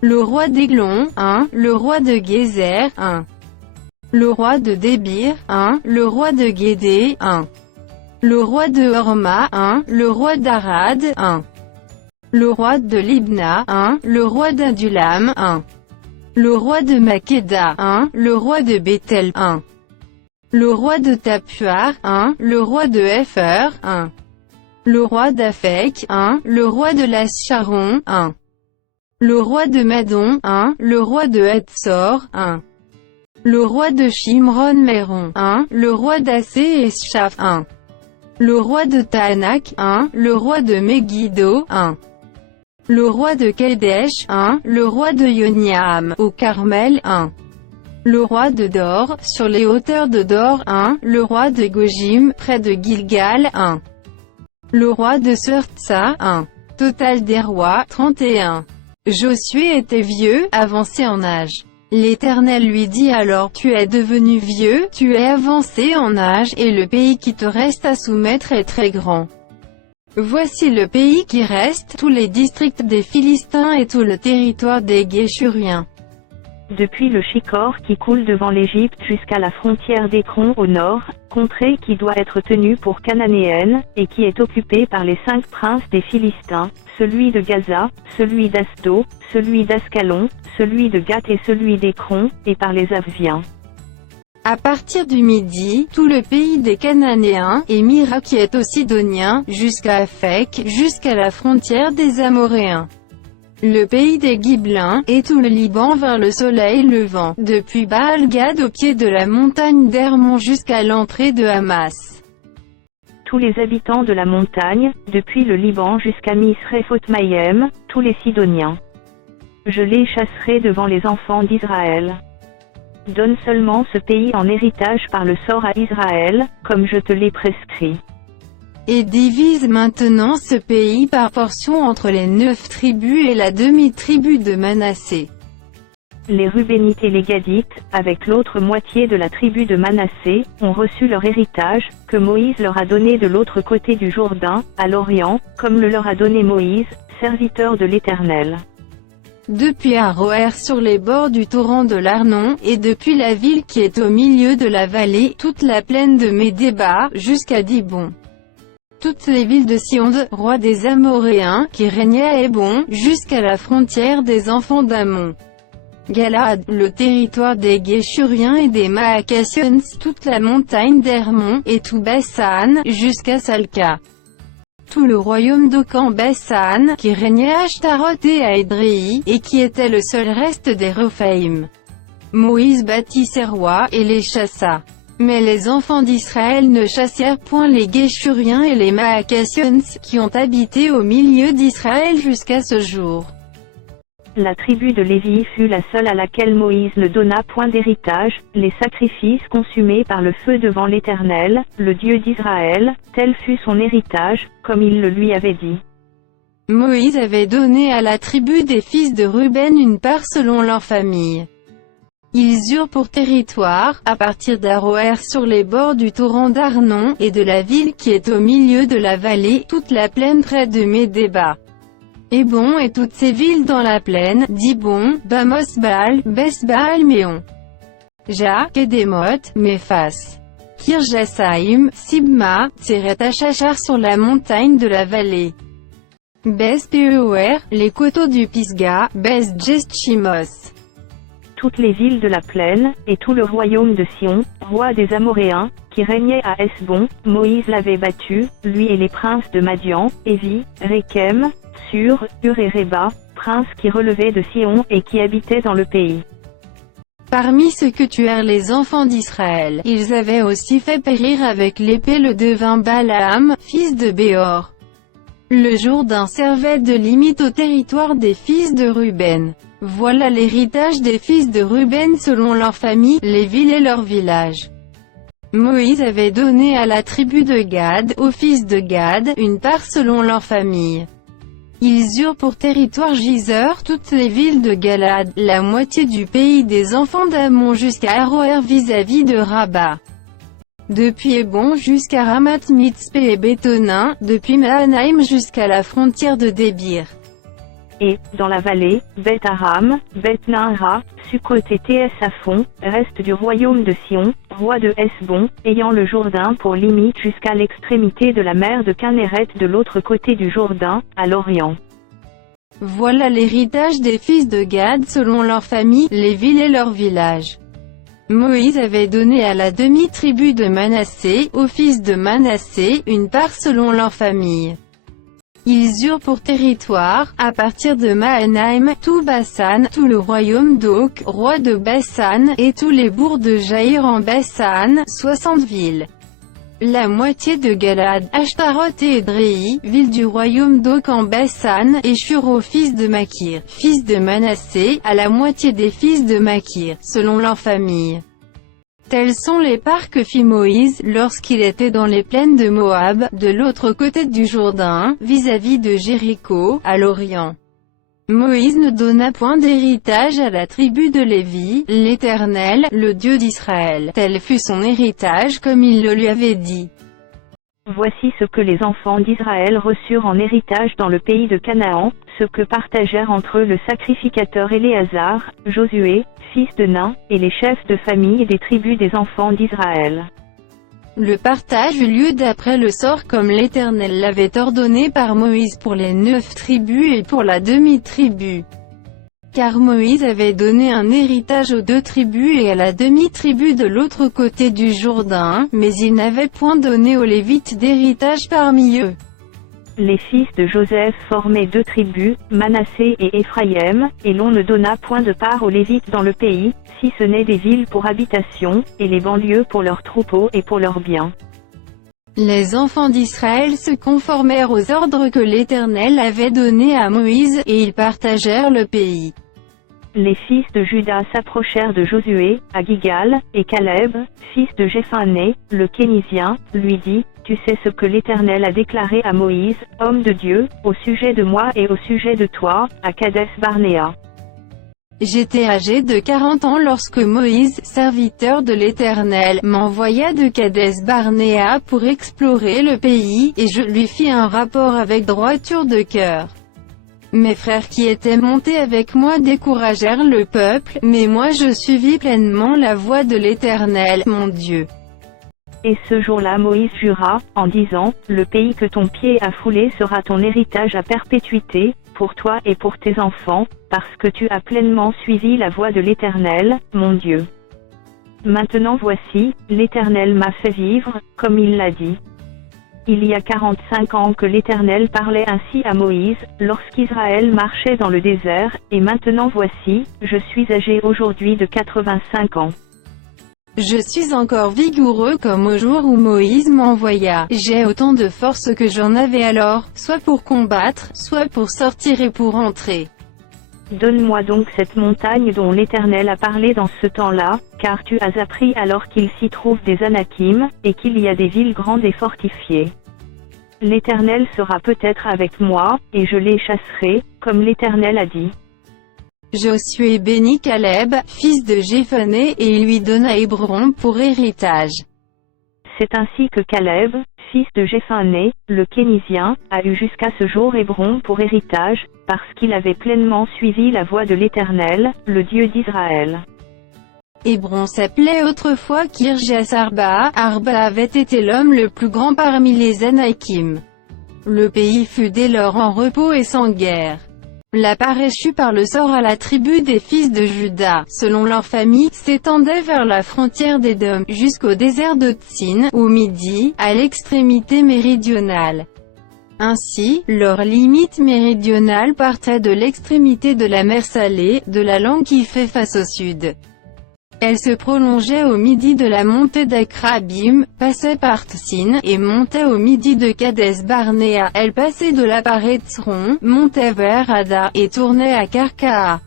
Le roi d'Églon, 1, le roi de Gézer, 1. Le roi de Débir, 1, le roi de Guédé, 1. Le roi de Horma, 1, le roi d'Arad, 1. Le roi de Libna, 1, le roi d'Adulam, 1. Le roi de Makeda, 1, le roi de Béthel, 1. Le roi de Tapuar, 1, le roi de Hépher, 1. Le roi d'Aphek, 1, le roi de Las-Charon, 1. Le roi de Madon, 1, le roi de Hatzor, 1. Le roi de Shimron-Méron, 1, le roi d'Assé et Shaph, 1. Le roi de Tahanak, 1, le roi de Megiddo, 1. Le roi de Kadesh, 1, le roi de Yoniam, au Carmel, 1. Le roi de Dor, sur les hauteurs de Dor, 1, le roi de Gojim, près de Gilgal, 1. Le roi de Surtsa, 1. Total des rois, 31. Josué était vieux, avancé en âge. L'Éternel lui dit alors, tu es devenu vieux, tu es avancé en âge, et le pays qui te reste à soumettre est très grand. Voici le pays qui reste, tous les districts des Philistins et tout le territoire des Guéshuriens. Depuis le Chicor qui coule devant l'Égypte jusqu'à la frontière d'Écron au nord, contrée qui doit être tenue pour cananéenne, et qui est occupée par les 5 princes des Philistins, celui de Gaza, celui d'Asto, celui d'Ascalon, celui de Gath et celui d'Écron, et par les Avviens. À partir du Midi, tout le pays des Cananéens, et Mira qui est aux Sidoniens, jusqu'à Aphek, jusqu'à la frontière des Amoréens. Le pays des Gibelins, et tout le Liban vers le soleil levant, depuis Baal-Gad au pied de la montagne d'Hermon jusqu'à l'entrée de Hamas. Tous les habitants de la montagne, depuis le Liban jusqu'à Misrephoth-Maïm, tous les Sidoniens. Je les chasserai devant les enfants d'Israël. Donne seulement ce pays en héritage par le sort à Israël, comme je te l'ai prescrit. Et divise maintenant ce pays par portions entre les 9 tribus et la demi-tribu de Manassé. Les Rubénites et les Gadites, avec l'autre moitié de la tribu de Manassé, ont reçu leur héritage, que Moïse leur a donné de l'autre côté du Jourdain, à l'Orient, comme le leur a donné Moïse, serviteur de l'Éternel. Depuis Aroër sur les bords du torrent de l'Arnon, et depuis la ville qui est au milieu de la vallée, toute la plaine de Médéba, jusqu'à Dibon. Toutes les villes de Sionde, roi des Amoréens, qui régnait à Hébon, jusqu'à la frontière des enfants d'Ammon. Galad, le territoire des Guéshuriens et des Maacasiens, toute la montagne d'Hermon, et tout Bassan, jusqu'à Salca. Tout le royaume d'Ocan Bassan, qui régnait à Ashtaroth et à Édréi, et qui était le seul reste des Rephaïm. Moïse bâtit ses rois, et les chassa. Mais les enfants d'Israël ne chassèrent point les Guéshuriens et les Maacasiens, qui ont habité au milieu d'Israël jusqu'à ce jour. La tribu de Lévi fut la seule à laquelle Moïse ne donna point d'héritage, les sacrifices consumés par le feu devant l'Éternel, le Dieu d'Israël, tel fut son héritage, comme il le lui avait dit. Moïse avait donné à la tribu des fils de Ruben une part selon leur famille. Ils eurent pour territoire, à partir d'Aroër sur les bords du torrent d'Arnon, et de la ville qui est au milieu de la vallée, toute la plaine près de Médéba. Hébron et toutes ces villes dans la plaine, Dibon, Bamos-Baal, Bes-Baal-Méon, Ja, Kedémoth, Méphas, Kirjasaïm, Sibma, Tseret-Achachar sur la montagne de la vallée, Bes-Peor, les coteaux du Pisga, Bes-Jestimos, toutes les villes de la plaine, et tout le royaume de Sion, roi des Amoréens, qui régnait à Hesbon. Moïse l'avait battu, lui et les princes de Madian, Évi, Rékem, Sur, Hur et Réba, princes qui relevaient de Sion et qui habitaient dans le pays. Parmi ceux que tuèrent les enfants d'Israël, ils avaient aussi fait périr avec l'épée le devin Balaam, fils de Béor. Le Jourdain servait de limite au territoire des fils de Ruben. Voilà l'héritage des fils de Ruben selon leur famille, les villes et leurs villages. Moïse avait donné à la tribu de Gad, aux fils de Gad, une part selon leur famille. Ils eurent pour territoire Giseur, toutes les villes de Galad, la moitié du pays des enfants d'Ammon jusqu'à Aroër vis-à-vis de Rabat. Depuis Hébron jusqu'à Ramat-Mitzpé et Bétonin, depuis Mahanaïm jusqu'à la frontière de Débir. Et, dans la vallée, Beth-Aram, Beth-Naara, Sukkot et Ts-Aphon, reste du royaume de Sion, roi de Hesbon, ayant le Jourdain pour limite jusqu'à l'extrémité de la mer de Kinneret de l'autre côté du Jourdain, à l'Orient. Voilà l'héritage des fils de Gad selon leur famille, les villes et leurs villages. Moïse avait donné à la demi-tribu de Manassé, aux fils de Manassé, une part selon leur famille. Ils eurent pour territoire, à partir de Mahanaïm, tout Bassan, tout le royaume d'Oc, roi de Bassan, et tous les bourgs de Jaïr en Bassan, 60 villes. La moitié de Galad, Ashtaroth et Édréi, ville du royaume d'Oc en Bassan, et Shuro fils de Makir, fils de Manassé, à la moitié des fils de Makir, selon leur famille. Tels sont les parts que fit Moïse, lorsqu'il était dans les plaines de Moab, de l'autre côté du Jourdain, vis-à-vis de Jéricho, à l'Orient. Moïse ne donna point d'héritage à la tribu de Lévi, l'Éternel, le Dieu d'Israël. Tel fut son héritage comme il le lui avait dit. Voici ce que les enfants d'Israël reçurent en héritage dans le pays de Canaan, ce que partagèrent entre eux le sacrificateur Éléazar, Josué, fils de Nun, et les chefs de famille des tribus des enfants d'Israël. Le partage eut lieu d'après le sort comme l'Éternel l'avait ordonné par Moïse pour les 9 tribus et pour la demi-tribu. Car Moïse avait donné un héritage aux 2 tribus et à la demi-tribu de l'autre côté du Jourdain, mais il n'avait point donné aux Lévites d'héritage parmi eux. Les fils de Joseph formaient 2 tribus, Manassé et Éphraïm, et l'on ne donna point de part aux Lévites dans le pays, si ce n'est des villes pour habitation, et les banlieues pour leurs troupeaux et pour leurs biens. Les enfants d'Israël se conformèrent aux ordres que l'Éternel avait donnés à Moïse, et ils partagèrent le pays. Les fils de Juda s'approchèrent de Josué, à Gigal, et Caleb, fils de Jéphanné, le Kénizien, lui dit, « Tu sais ce que l'Éternel a déclaré à Moïse, homme de Dieu, au sujet de moi et au sujet de toi, à Kadès-Barnéa. » J'étais âgé de 40 ans lorsque Moïse, serviteur de l'Éternel, m'envoya de Kadès-Barnéa pour explorer le pays, et je lui fis un rapport avec droiture de cœur. Mes frères qui étaient montés avec moi découragèrent le peuple, mais moi je suivis pleinement la voie de l'Éternel, mon Dieu. Et ce jour-là Moïse jura, en disant, « Le pays que ton pied a foulé sera ton héritage à perpétuité, pour toi et pour tes enfants, parce que tu as pleinement suivi la voie de l'Éternel, mon Dieu. Maintenant voici, l'Éternel m'a fait vivre, comme il l'a dit. » Il y a 45 ans que l'Éternel parlait ainsi à Moïse, lorsqu'Israël marchait dans le désert, et maintenant voici, je suis âgé aujourd'hui de 85 ans. Je suis encore vigoureux comme au jour où Moïse m'envoya. J'ai autant de force que j'en avais alors, soit pour combattre, soit pour sortir et pour entrer. Donne-moi donc cette montagne dont l'Éternel a parlé dans ce temps-là, car tu as appris alors qu'il s'y trouve des Anakim, et qu'il y a des villes grandes et fortifiées. l'Éternel sera peut-être avec moi, et je les chasserai, comme l'Éternel a dit. Josué bénit Caleb, fils de Jéphoné, et lui donna Hébron pour héritage. C'est ainsi que Caleb, fils de Jéphoné, le Kénizien, a eu jusqu'à ce jour Hébron pour héritage, parce qu'il avait pleinement suivi la voie de l'Éternel, le Dieu d'Israël. Hébron s'appelait autrefois Kirjath Arba. Arba avait été l'homme le plus grand parmi les Anakim. Le pays fut dès lors en repos et sans guerre. La part échue par le sort à la tribu des fils de Juda, selon leur famille, s'étendait vers la frontière d'Édom, jusqu'au désert de Tsin, au midi, à l'extrémité méridionale. Ainsi, leur limite méridionale partait de l'extrémité de la mer Salée, de la langue qui fait face au sud. Elle se prolongeait au midi de la montée d'Akrabim, passait par Tsin, et montait au midi de Kades Barnéa. Elle passait de la part Etzron, montait vers Ada, et tournait à Karkaa.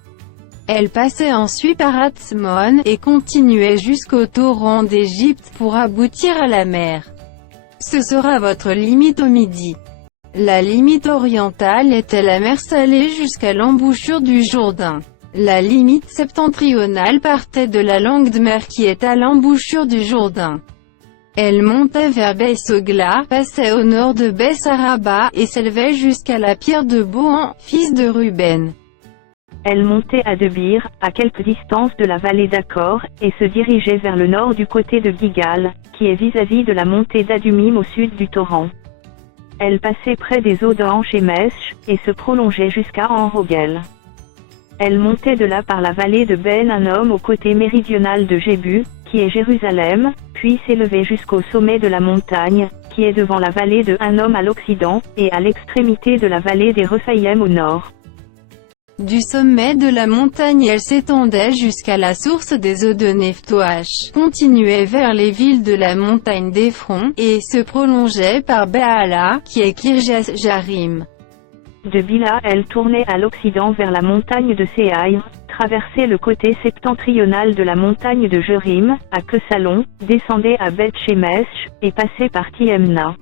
Elle passait ensuite par Atzmon, et continuait jusqu'au torrent d'Égypte pour aboutir à la mer. Ce sera votre limite au midi. La limite orientale était la mer Salée jusqu'à l'embouchure du Jourdain. La limite septentrionale partait de la langue de mer qui est à l'embouchure du Jourdain. Elle montait vers Beth-Sogla, passait au nord de Beth-Araba, et s'élevait jusqu'à la pierre de Bohan, fils de Ruben. Elle montait à Debir, à quelque distance de la vallée d'Accor, et se dirigeait vers le nord du côté de Gigal, qui est vis-à-vis de la montée d'Adumim au sud du torrent. Elle passait près des eaux d'Anche et Mesh, et se prolongeait jusqu'à En-Rogel. Elle montait de là par la vallée de Ben-Hinnom au côté méridional de Jébu, qui est Jérusalem, puis s'élevait jusqu'au sommet de la montagne, qui est devant la vallée de Hinnom à l'occident, et à l'extrémité de la vallée des Rephaïm au nord. Du sommet de la montagne elle s'étendait jusqu'à la source des eaux de Nephtoach, continuait vers les villes de la montagne d'Ephron, et se prolongeait par Baala, qui est Kirjath Jarim. De Bila elle tournait à l'occident vers la montagne de Séhaïr, traversait le côté septentrional de la montagne de Jerim, à Kesalon, descendait à Beth-Shemesh, et passait par Tiemna.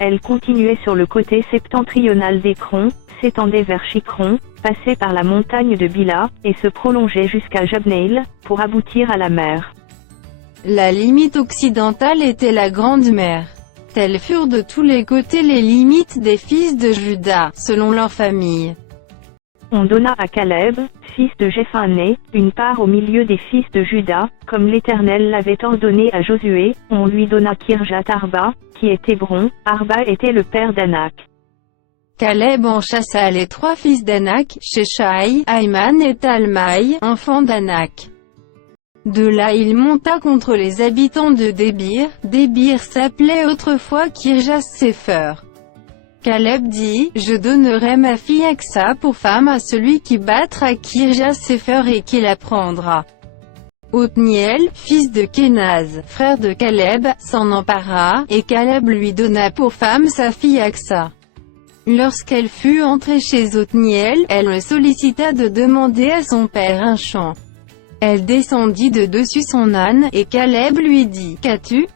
Elle continuait sur le côté septentrional d'Écron, s'étendait vers Chicron, passait par la montagne de Bila, et se prolongeait jusqu'à Jabneil, pour aboutir à la mer. La limite occidentale était la Grande Mer. Telles furent de tous les côtés les limites des fils de Juda, selon leur famille. On donna à Caleb, fils de Jéphoné, une part au milieu des fils de Juda, comme l'Éternel l'avait ordonné à Josué. On lui donna Kirjath Arba, qui est Hébron. Arba était le père d'Anak. Caleb en chassa les trois fils d'Anak, Sheshai, Aïman et Talmaï, enfants d'Anak. De là il monta contre les habitants de Débir. Débir s'appelait autrefois Kirjath-Sépher. Caleb dit, je donnerai ma fille Aksa pour femme à celui qui battra Kirjath-Sépher et qui la prendra. Othniel, fils de Kénaz, frère de Caleb, s'en empara, et Caleb lui donna pour femme sa fille Aksa. Lorsqu'elle fut entrée chez Othniel, elle le sollicita de demander à son père un champ. Elle descendit de dessus son âne, et Caleb lui dit, qu'as-tu?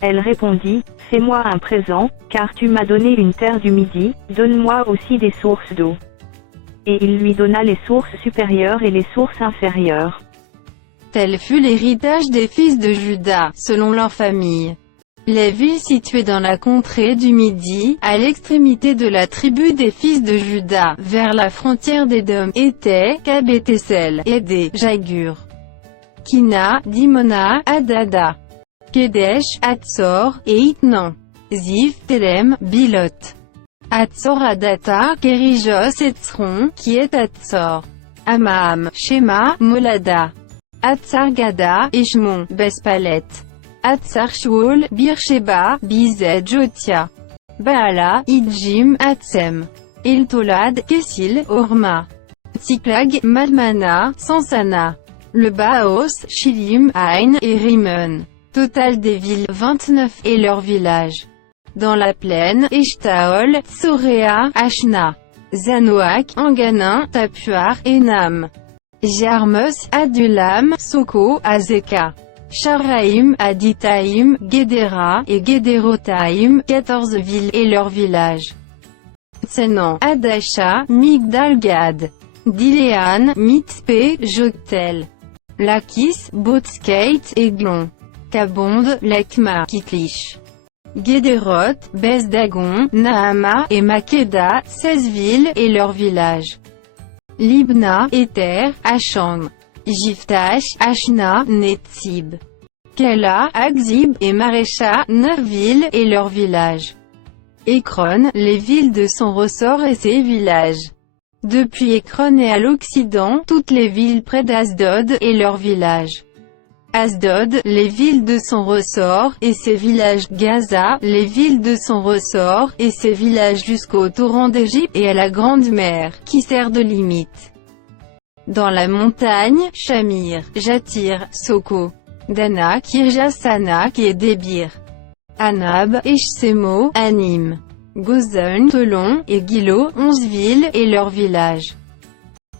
Elle répondit, fais-moi un présent, car tu m'as donné une terre du Midi, donne-moi aussi des sources d'eau. Et il lui donna les sources supérieures et les sources inférieures. Tel fut l'héritage des fils de Juda, selon leur famille. Les villes situées dans la contrée du Midi, à l'extrémité de la tribu des fils de Juda, vers la frontière d'Édom, étaient Kabethésel, Édé, Jagur, Kina, Dimona, Adada, Kedesh, Hatzor, et Itnan, Ziph, Telem, Bilot, Hatzor Adata, Kérijos et Tzron, qui est Hatzor, Amam, Shema, Molada, Hatzar Gada, Eshmon, Bespalet, Hatzar Shuol, Beersheba, Bizet Jotia, Baala, Idjim, Hatzem, Eltolad, Kessil, Orma, Tsiklag, Madmana, Sansana, le Baos, Shilim, Ain et Rimon. Total des villes, 29, et leurs villages. Dans la plaine, Eshtaol, Tsoréa, Ashna, Zanoak, Anganin, Tapuar, Enam, Jarmos, Adulam, Soko, Azeka, Sharaïm, Aditaïm, Guédéra et Guédérotaïm, 14 villes et leurs villages. Tsenan, Adasha, Migdal-Gad, Diléan, Mitzpé, Joktel, Lakis, Botskate, Eglon, Kabonde, Lekma, Kitlich, Guédéroth, Beth-Dagon, Nahama et Makeda, 16 villes et leurs villages. Libna, Éther, Acham, Jiftash, Ashna, Netzib, Kela, Akzib et Marécha, 9 villes et leurs villages. Ekron, les villes de son ressort et ses villages. Depuis Ekron et à l'Occident, toutes les villes près d'Asdod et leurs villages. Asdod, les villes de son ressort et ses villages. Gaza, les villes de son ressort et ses villages jusqu'au torrent d'Égypte et à la Grande Mer, qui sert de limite. Dans la montagne, Shamir, Jatir, Soko, Dana, Kirjasanak et Débir, Anab, Eshsemo, Anim, Gozan, Tolon et Gilo, 11 villes et leurs villages.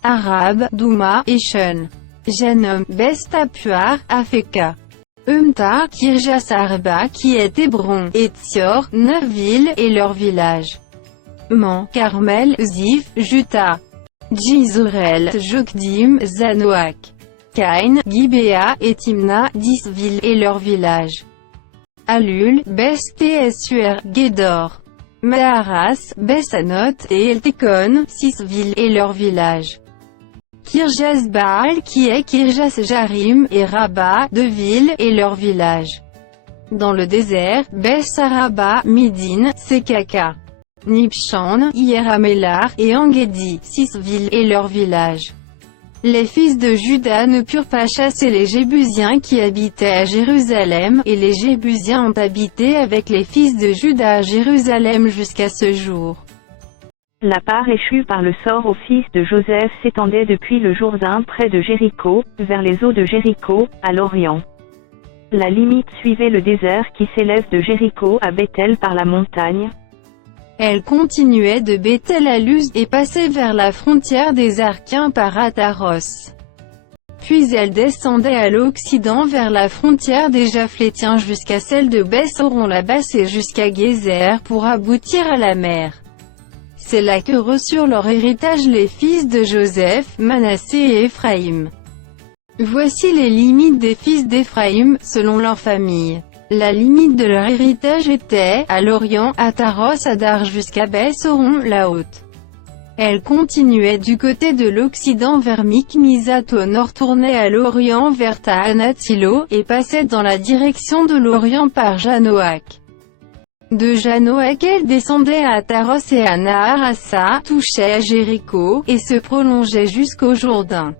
Arab, Douma, Eshen, Janom, Bestapuar, Afeka, Umta, Kirjasarba qui est Hébron, et Tsior, 9 villes et leurs villages. Man, Carmel, Zif, Juta, Jizreel, Jokdim, Zanoak, Kain, Gibéa et Timna, 10 villes et leurs villages. Alul, Bes-Tsur, Gédor, Maharas, Bessanot et Eltekon, 6 villes et leurs villages. Kirjas-Baal qui est Kirjas-Jarim et Rabat, 2 villes et leurs villages. Dans le désert, Bes-Araba, Midin, Sekaka, Nibshan, Hieramélar et Engedi, 6 villes et leurs villages. Les fils de Juda ne purent pas chasser les Jébusiens qui habitaient à Jérusalem, et les Jébusiens ont habité avec les fils de Juda à Jérusalem jusqu'à ce jour. La part échue par le sort aux fils de Joseph s'étendait depuis le Jourdain près de Jéricho, vers les eaux de Jéricho, à l'Orient. La limite suivait le désert qui s'élève de Jéricho à Bethel par la montagne. Elle continuait de Bethel à Luz et passait vers la frontière des Arkiens par Ataros. Puis elle descendait à l'Occident vers la frontière des Japhlétiens jusqu'à celle de Beth-Horon-la-Basse et jusqu'à Gézer pour aboutir à la mer. C'est là que reçurent leur héritage les fils de Joseph, Manassé et Éphraïm. Voici les limites des fils d'Éphraïm, selon leur famille. La limite de leur héritage était, à l'Orient, à Taros-Adar jusqu'à Beth-Horon, la haute. Elle continuait du côté de l'Occident vers Mikmisat au nord, tournait à l'Orient vers Tahanat-Silo, et passait dans la direction de l'Orient par Janoak. De Janoak elle descendait à Taros et à Naharassa, touchait à Jéricho, et se prolongeait jusqu'au Jourdain.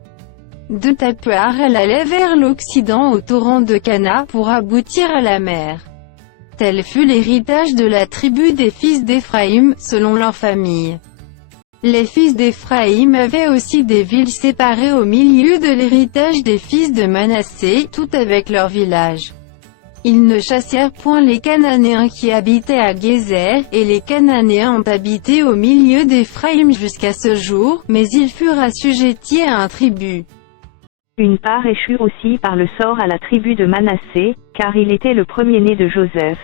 De Tapuar elle allait vers l'Occident au torrent de Cana, pour aboutir à la mer. Tel fut l'héritage de la tribu des fils d'Éphraïm, selon leur famille. Les fils d'Éphraïm avaient aussi des villes séparées au milieu de l'héritage des fils de Manassé, toutes avec leurs villages. Ils ne chassèrent point les Cananéens qui habitaient à Gézer, et les Cananéens ont habité au milieu d'Éphraïm jusqu'à ce jour, mais ils furent assujettis à un tribut. Une part échut aussi par le sort à la tribu de Manassé, car il était le premier-né de Joseph.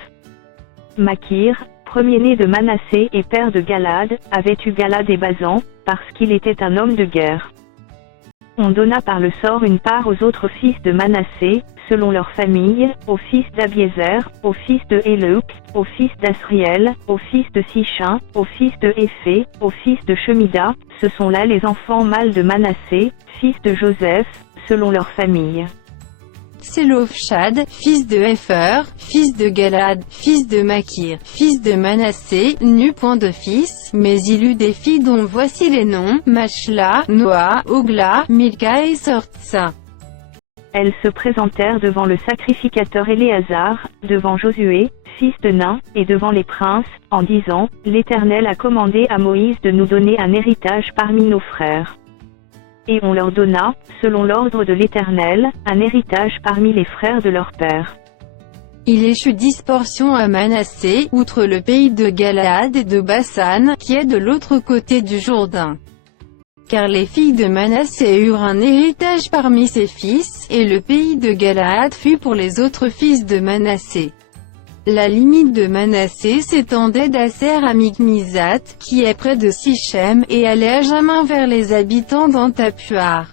Makir, premier-né de Manassé et père de Galad, avait eu Galad et Basan, parce qu'il était un homme de guerre. On donna par le sort une part aux autres fils de Manassé, selon leur famille, aux fils d'Abiézer, aux fils de Éleuc, aux fils d'Asriel, aux fils de Sichin, aux fils de Éphé, aux fils de Shemida, ce sont là les enfants mâles de Manassé, fils de Joseph, selon leur famille. Sélofchad, fils de Hépher, fils de Galad, fils de Makir, fils de Manassé, n'eut point de fils, mais il eut des filles dont voici les noms, Machla, Noa, Ogla, Milka et Sortsa. Elles se présentèrent devant le sacrificateur Éléazar, devant Josué, fils de Nun, et devant les princes, en disant, l'Éternel a commandé à Moïse de nous donner un héritage parmi nos frères. Et on leur donna, selon l'ordre de l'Éternel, un héritage parmi les frères de leur père. Il échut 10 portions à Manassé, outre le pays de Galaad et de Basan, qui est de l'autre côté du Jourdain. Car les filles de Manassé eurent un héritage parmi ses fils, et le pays de Galaad fut pour les autres fils de Manassé. La limite de Manassé s'étendait d'Asser à Michmisat, qui est près de Sichem, et allait à Jamin vers les habitants d'An-Tapuar.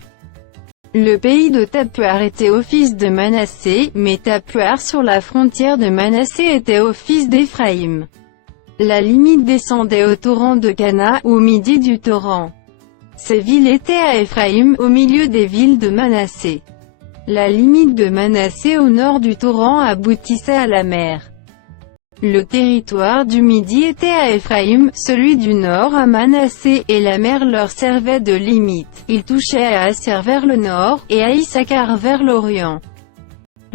Le pays de Tapuar était au fils de Manassé, mais Tapuar sur la frontière de Manassé était au fils d'Éphraïm. La limite descendait au torrent de Cana, au midi du torrent. Ces villes étaient à Éphraïm, au milieu des villes de Manassé. La limite de Manassé au nord du torrent aboutissait à la mer. Le territoire du Midi était à Éphraïm, celui du nord à Manassé, et la mer leur servait de limite. Ils touchaient à Asser vers le nord, et à Issachar vers l'orient.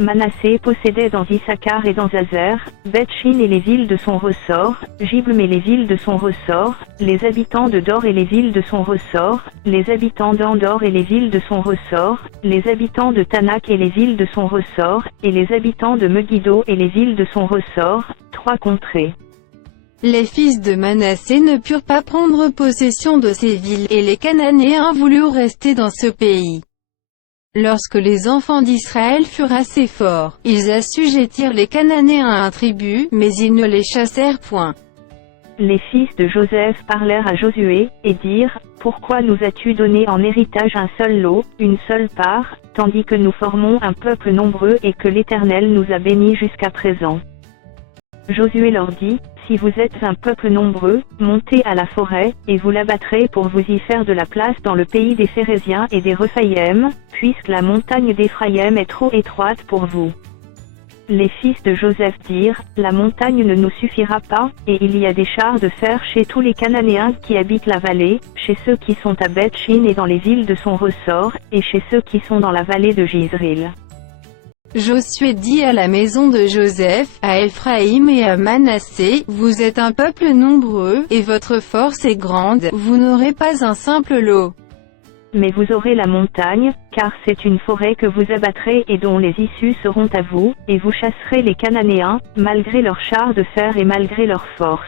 Manassé possédait dans Issachar et dans Azer, Beth-Shin et les villes de son ressort, Giblem et les villes de son ressort, les habitants de Dor et les villes de son ressort, les habitants d'Andor et les villes de son ressort, les habitants de Tanak et les villes de son ressort, et les habitants de Megiddo et les villes de son ressort, 3 contrées. Les fils de Manassé ne purent pas prendre possession de ces villes, et les Cananéens voulurent rester dans ce pays. Lorsque les enfants d'Israël furent assez forts, ils assujettirent les Cananéens à un tribut, mais ils ne les chassèrent point. Les fils de Joseph parlèrent à Josué, et dirent, « Pourquoi nous as-tu donné en héritage un seul lot, une seule part, tandis que nous formons un peuple nombreux et que l'Éternel nous a bénis jusqu'à présent ?» Josué leur dit, « Si vous êtes un peuple nombreux, montez à la forêt, et vous l'abattrez pour vous y faire de la place dans le pays des Phéréziens et des Rephaïm, puisque la montagne d'Éphraïm est trop étroite pour vous. » Les fils de Joseph dirent, « La montagne ne nous suffira pas, et il y a des chars de fer chez tous les Cananéens qui habitent la vallée, chez ceux qui sont à Beth-Shin et dans les villes de son ressort, et chez ceux qui sont dans la vallée de Jizril. » Josué dit à la maison de Joseph, à Éphraïm et à Manassé, « Vous êtes un peuple nombreux, et votre force est grande, vous n'aurez pas un simple lot. Mais vous aurez la montagne, car c'est une forêt que vous abattrez et dont les issues seront à vous, et vous chasserez les Cananéens, malgré leurs chars de fer et malgré leur force. »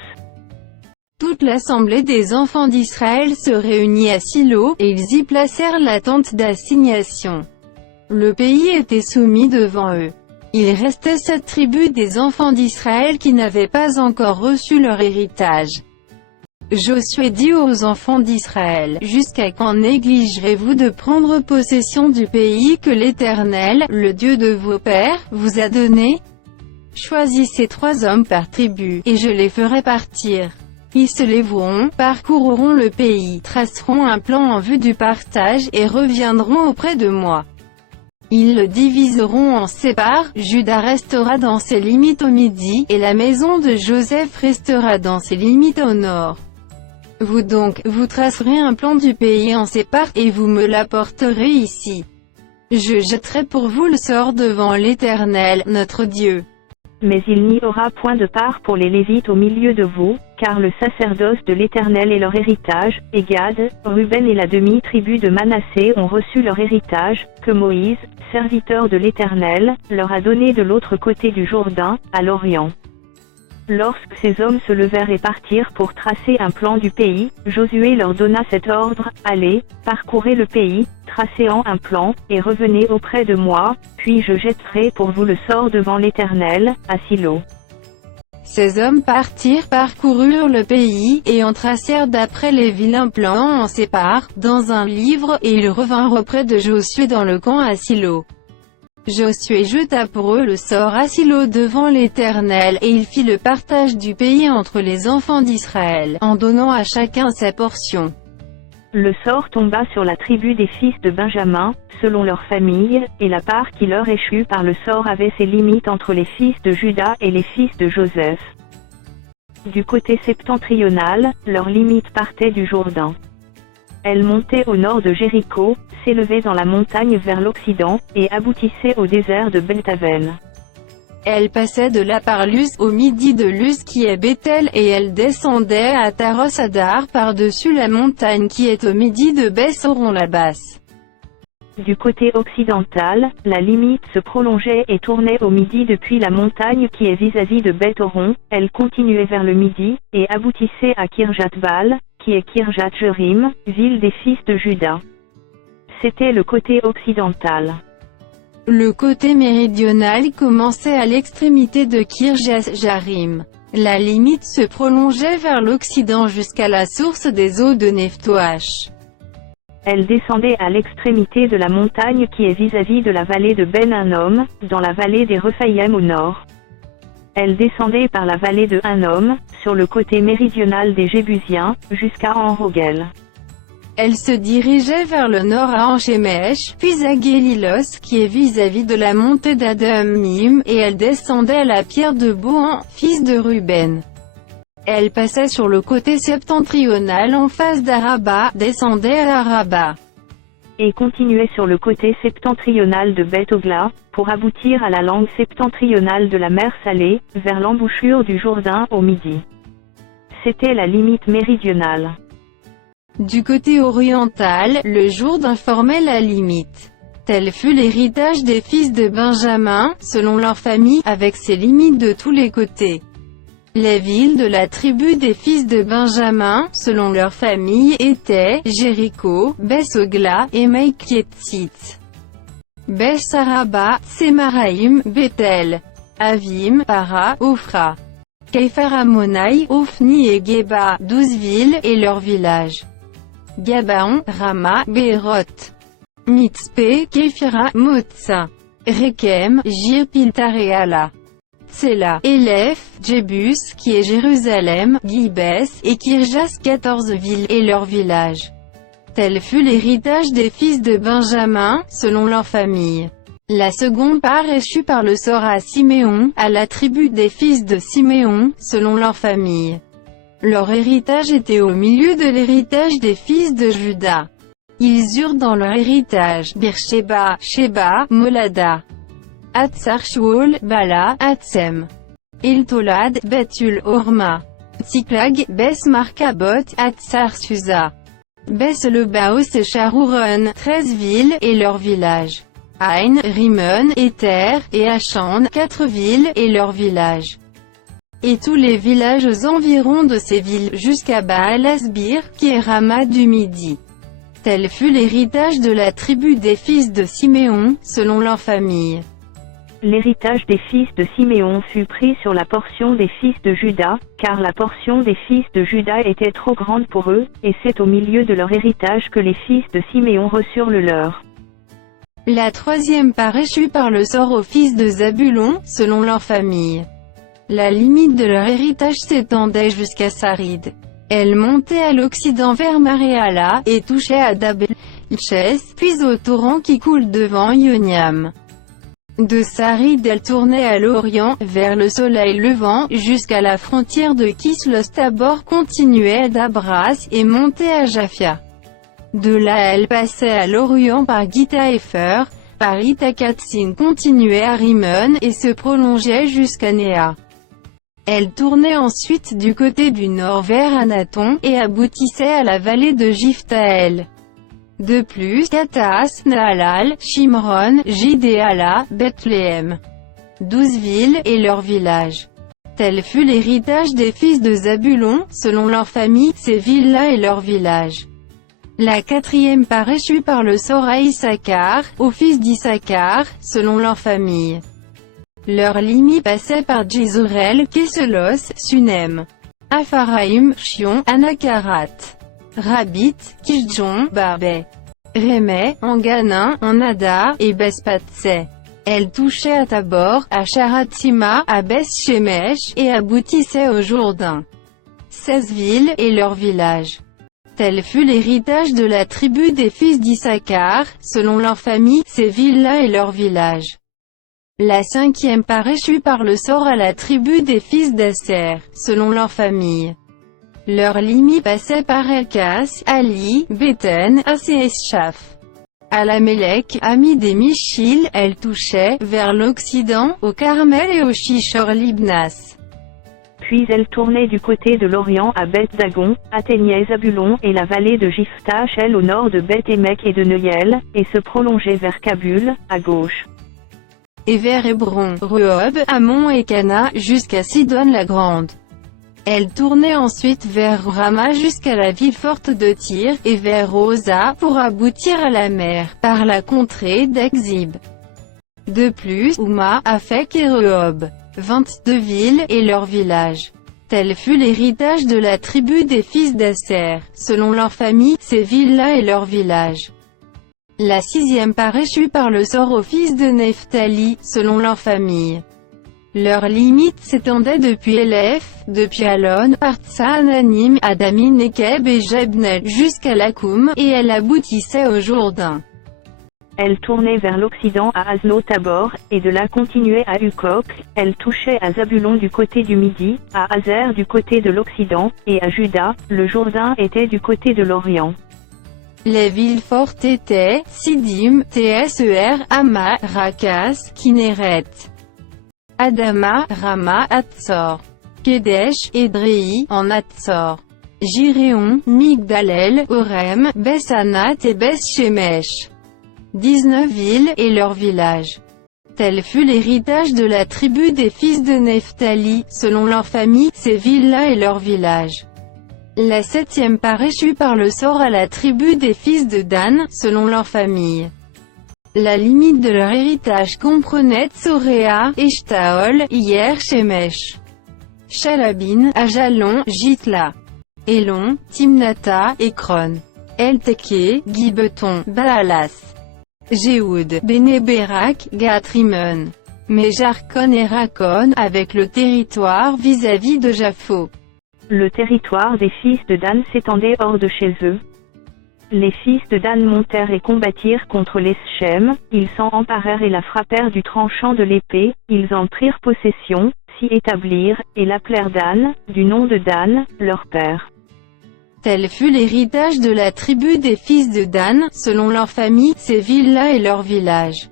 Toute l'assemblée des enfants d'Israël se réunit à Silo, et ils y placèrent la tente d'assignation. Le pays était soumis devant eux. Il restait 7 tribus des enfants d'Israël qui n'avaient pas encore reçu leur héritage. Josué dit aux enfants d'Israël, « Jusqu'à quand négligerez-vous de prendre possession du pays que l'Éternel, le Dieu de vos pères, vous a donné? Choisissez 3 hommes par tribu, et je les ferai partir. Ils se lèveront, parcourront le pays, traceront un plan en vue du partage, et reviendront auprès de moi. Ils le diviseront en séparts, Juda restera dans ses limites au midi, et la maison de Joseph restera dans ses limites au nord. Vous donc, vous tracerez un plan du pays en séparts, et vous me l'apporterez ici. Je jetterai pour vous le sort devant l'Éternel, notre Dieu. Mais il n'y aura point de part pour les Lévites au milieu de vous, car le sacerdoce de l'Éternel est leur héritage, et Gad, Ruben et la demi-tribu de Manassé ont reçu leur héritage, que Moïse, serviteur de l'Éternel, leur a donné de l'autre côté du Jourdain, à l'Orient. » Lorsque ces hommes se levèrent et partirent pour tracer un plan du pays, Josué leur donna cet ordre, « Allez, parcourez le pays, tracez-en un plan, et revenez auprès de moi, puis je jetterai pour vous le sort devant l'Éternel, à Silo. » Ces hommes partirent, parcoururent le pays, et en tracèrent d'après les villes un plan en séparts, dans un livre, et ils revinrent auprès de Josué dans le camp à Silo. Josué jeta pour eux le sort à Silo devant l'Éternel, et il fit le partage du pays entre les enfants d'Israël, en donnant à chacun sa portion. Le sort tomba sur la tribu des fils de Benjamin, selon leur famille, et la part qui leur échut par le sort avait ses limites entre les fils de Juda et les fils de Joseph. Du côté septentrional, leurs limites partaient du Jourdain. Elles montaient au nord de Jéricho, s'élevaient dans la montagne vers l'Occident, et aboutissaient au désert de Beth-Aven. Elle passait de là par Luz, au midi de Luz qui est Bethel, et elle descendait à Taros Adar par-dessus la montagne qui est au midi de Beth-Horon la basse. Du côté occidental, la limite se prolongeait et tournait au midi depuis la montagne qui est vis-à-vis de Beth-Horon, elle continuait vers le midi, et aboutissait à Kirjat-Baal, qui est Kirjat Jearim, ville des fils de Juda. C'était le côté occidental. Le côté méridional commençait à l'extrémité de Kirjat Jearim. La limite se prolongeait vers l'Occident jusqu'à la source des eaux de Nephtoach. Elle descendait à l'extrémité de la montagne qui est vis-à-vis de la vallée de Ben Hinnom, dans la vallée des Rephaïm au nord. Elle descendait par la vallée de Hinnom, sur le côté méridional des Jébusiens, jusqu'à En-Rogel. Elle se dirigeait vers le nord à Enchemesh, puis à Guélilos qui est vis-à-vis de la montée d'Adumim, et elle descendait à la pierre de Bohan, fils de Ruben. Elle passait sur le côté septentrional en face d'Araba, descendait à Araba. Et continuait sur le côté septentrional de Beth-Ogla, pour aboutir à la langue septentrionale de la mer Salée, vers l'embouchure du Jourdain au midi. C'était la limite méridionale. Du côté oriental, le Jourdain formait la limite. Tel fut l'héritage des fils de Benjamin, selon leur famille, avec ses limites de tous les côtés. Les villes de la tribu des fils de Benjamin, selon leur famille, étaient Jéricho, Beth-Ogla et Maïkietsit. Beth-Saraba, Sémaraïm, Bethel, Avim, Para, Ophra, Képher-Ammonaï, Ophni et Geba, 12 villes et leurs villages. Gabaon, Rama, Béroth, Mitzpé, Képhira, Motsa, Rekem, Jirpiltaréala, Tsela, Élèph, Jébus qui est Jérusalem, Gibès, et Kirjas 14 villes et leurs villages. Tel fut l'héritage des fils de Benjamin, selon leur famille. La seconde part échut par le sort à Siméon, à la tribu des fils de Siméon, selon leur famille. Leur héritage était au milieu de l'héritage des fils de Juda. Ils eurent dans leur héritage Beersheba, Sheba, Molada, Hatzar-Shuol, Bala, Hatzem, Eltolad, Bethul, Horma, Tsiklag, Beth-Markabot, Hatzar-Susa, Beth-Lebaos et Sharouron, 13 villes et leurs villages. Ain, Rimon, Éther, et Achan, 4 villes et leurs villages. Et tous les villages environs de ces villes, jusqu'à Baal-Asbir, qui est Rama du Midi. Tel fut l'héritage de la tribu des fils de Siméon, selon leur famille. L'héritage des fils de Siméon fut pris sur la portion des fils de Juda, car la portion des fils de Juda était trop grande pour eux, et c'est au milieu de leur héritage que les fils de Siméon reçurent le leur. La troisième part échut par le sort aux fils de Zabulon, selon leur famille. La limite de leur héritage s'étendait jusqu'à Sarid. Elle montait à l'occident vers Maréala, et touchait à Dabel-Ches, puis au torrent qui coule devant Ioniam. De Sarid elle tournait à l'orient, vers le soleil levant, jusqu'à la frontière de Kislos-Tabor, continuait à Dabras, et montait à Japhia. De là elle passait à l'orient par Gita-Epher, par Itakatsin continuait à Rimon, et se prolongeait jusqu'à Néa. Elle tournait ensuite du côté du nord vers Anaton, et aboutissait à la vallée de Jiftaël. De plus, Katas, Naalal, Shimron, Jidéala, Bethléem. 12 villes, et leurs villages. Tel fut l'héritage des fils de Zabulon, selon leur famille, ces villes-là et leurs villages. La quatrième part échut par le sort à Issachar, aux fils d'Issachar, selon leur famille. Leur limite passait par Jézorel, Keselos, Sunem, Apharaïm, Chion, Anakarat, Rabit, Kishjon, Barbet, Rémé, Anganin, Anada, et Bespatsé. Elle touchait à Tabor, à Sharatima, à Beth-Shemesh, et aboutissait au Jourdain. 16 villes, et leurs villages. Tel fut l'héritage de la tribu des fils d'Issachar, selon leur famille, ces villes-là et leurs villages. La cinquième part échut par le sort à la tribu des fils d'Asser, selon leur famille. Leur limite passait par Elkas, Ali, Béten, Aséeschaf. Alamélec, ami des Michil, elle touchait, vers l'Occident, au Carmel et au Shishor-Libnas. Puis elle tournait du côté de l'Orient à Beth-Dagon, atteignait Zabulon et la vallée de Jiphtah-Shel au nord de Beth-Émek et de Neuel, et se prolongeait vers Kabul, à gauche. Et vers Hébron, Rehob, Ammon et Cana, jusqu'à Sidon la Grande. Elle tournait ensuite vers Rama jusqu'à la ville forte de Tyr, et vers Osa, pour aboutir à la mer, par la contrée d'Akzib. De plus, Uma, Afek et Rehob, 22 villes, et leurs villages. Tel fut l'héritage de la tribu des fils d'Asser, selon leur famille, ces villes-là et leurs villages. La 6e part échut par le sort aux fils de Nephtali, selon leur famille. Leurs limites s'étendaient depuis Élèph, depuis Alon, Artsa Ananim, Adamin Nekeb et Jebnel, jusqu'à Lakoum, et elle aboutissait au Jourdain. Elle tournait vers l'Occident à Asno-Tabor, et de là continuait à Ukok, elle touchait à Zabulon du côté du Midi, à Hazer du côté de l'Occident, et à Juda, le Jourdain était du côté de l'Orient. Les villes fortes étaient, Sidim, Tser, Hama, Rakas, Kinneret, Adama, Rama, Hatzor, Kedesh, Edrei, en Hatzor, Giréon, Migdalel, Orem, Bessanat et Beth-Shemesh. 19 villes, et leurs villages. Tel fut l'héritage de la tribu des fils de Nephtali, selon leur famille, ces villes-là et leurs villages. La 7e part échut par le sort à la tribu des fils de Dan, selon leur famille. La limite de leur héritage comprenait Tsoréa, Eshtaol, Hier, Shemesh, Shalabin, Ajalon, Jitla, Elon, Timnata, Ekron, Elteke, Gibeton, Baalas, Jéhoud, Bénéberak, Gat-Rimon, Méjarkon et Rakon, avec le territoire vis-à-vis de Japho. Le territoire des fils de Dan s'étendait hors de chez eux. Les fils de Dan montèrent et combattirent contre les Schem, ils s'en emparèrent et la frappèrent du tranchant de l'épée, ils en prirent possession, s'y établirent, et l'appelèrent Dan, du nom de Dan, leur père. Tel fut l'héritage de la tribu des fils de Dan, selon leur famille, ces villes-là et leurs villages.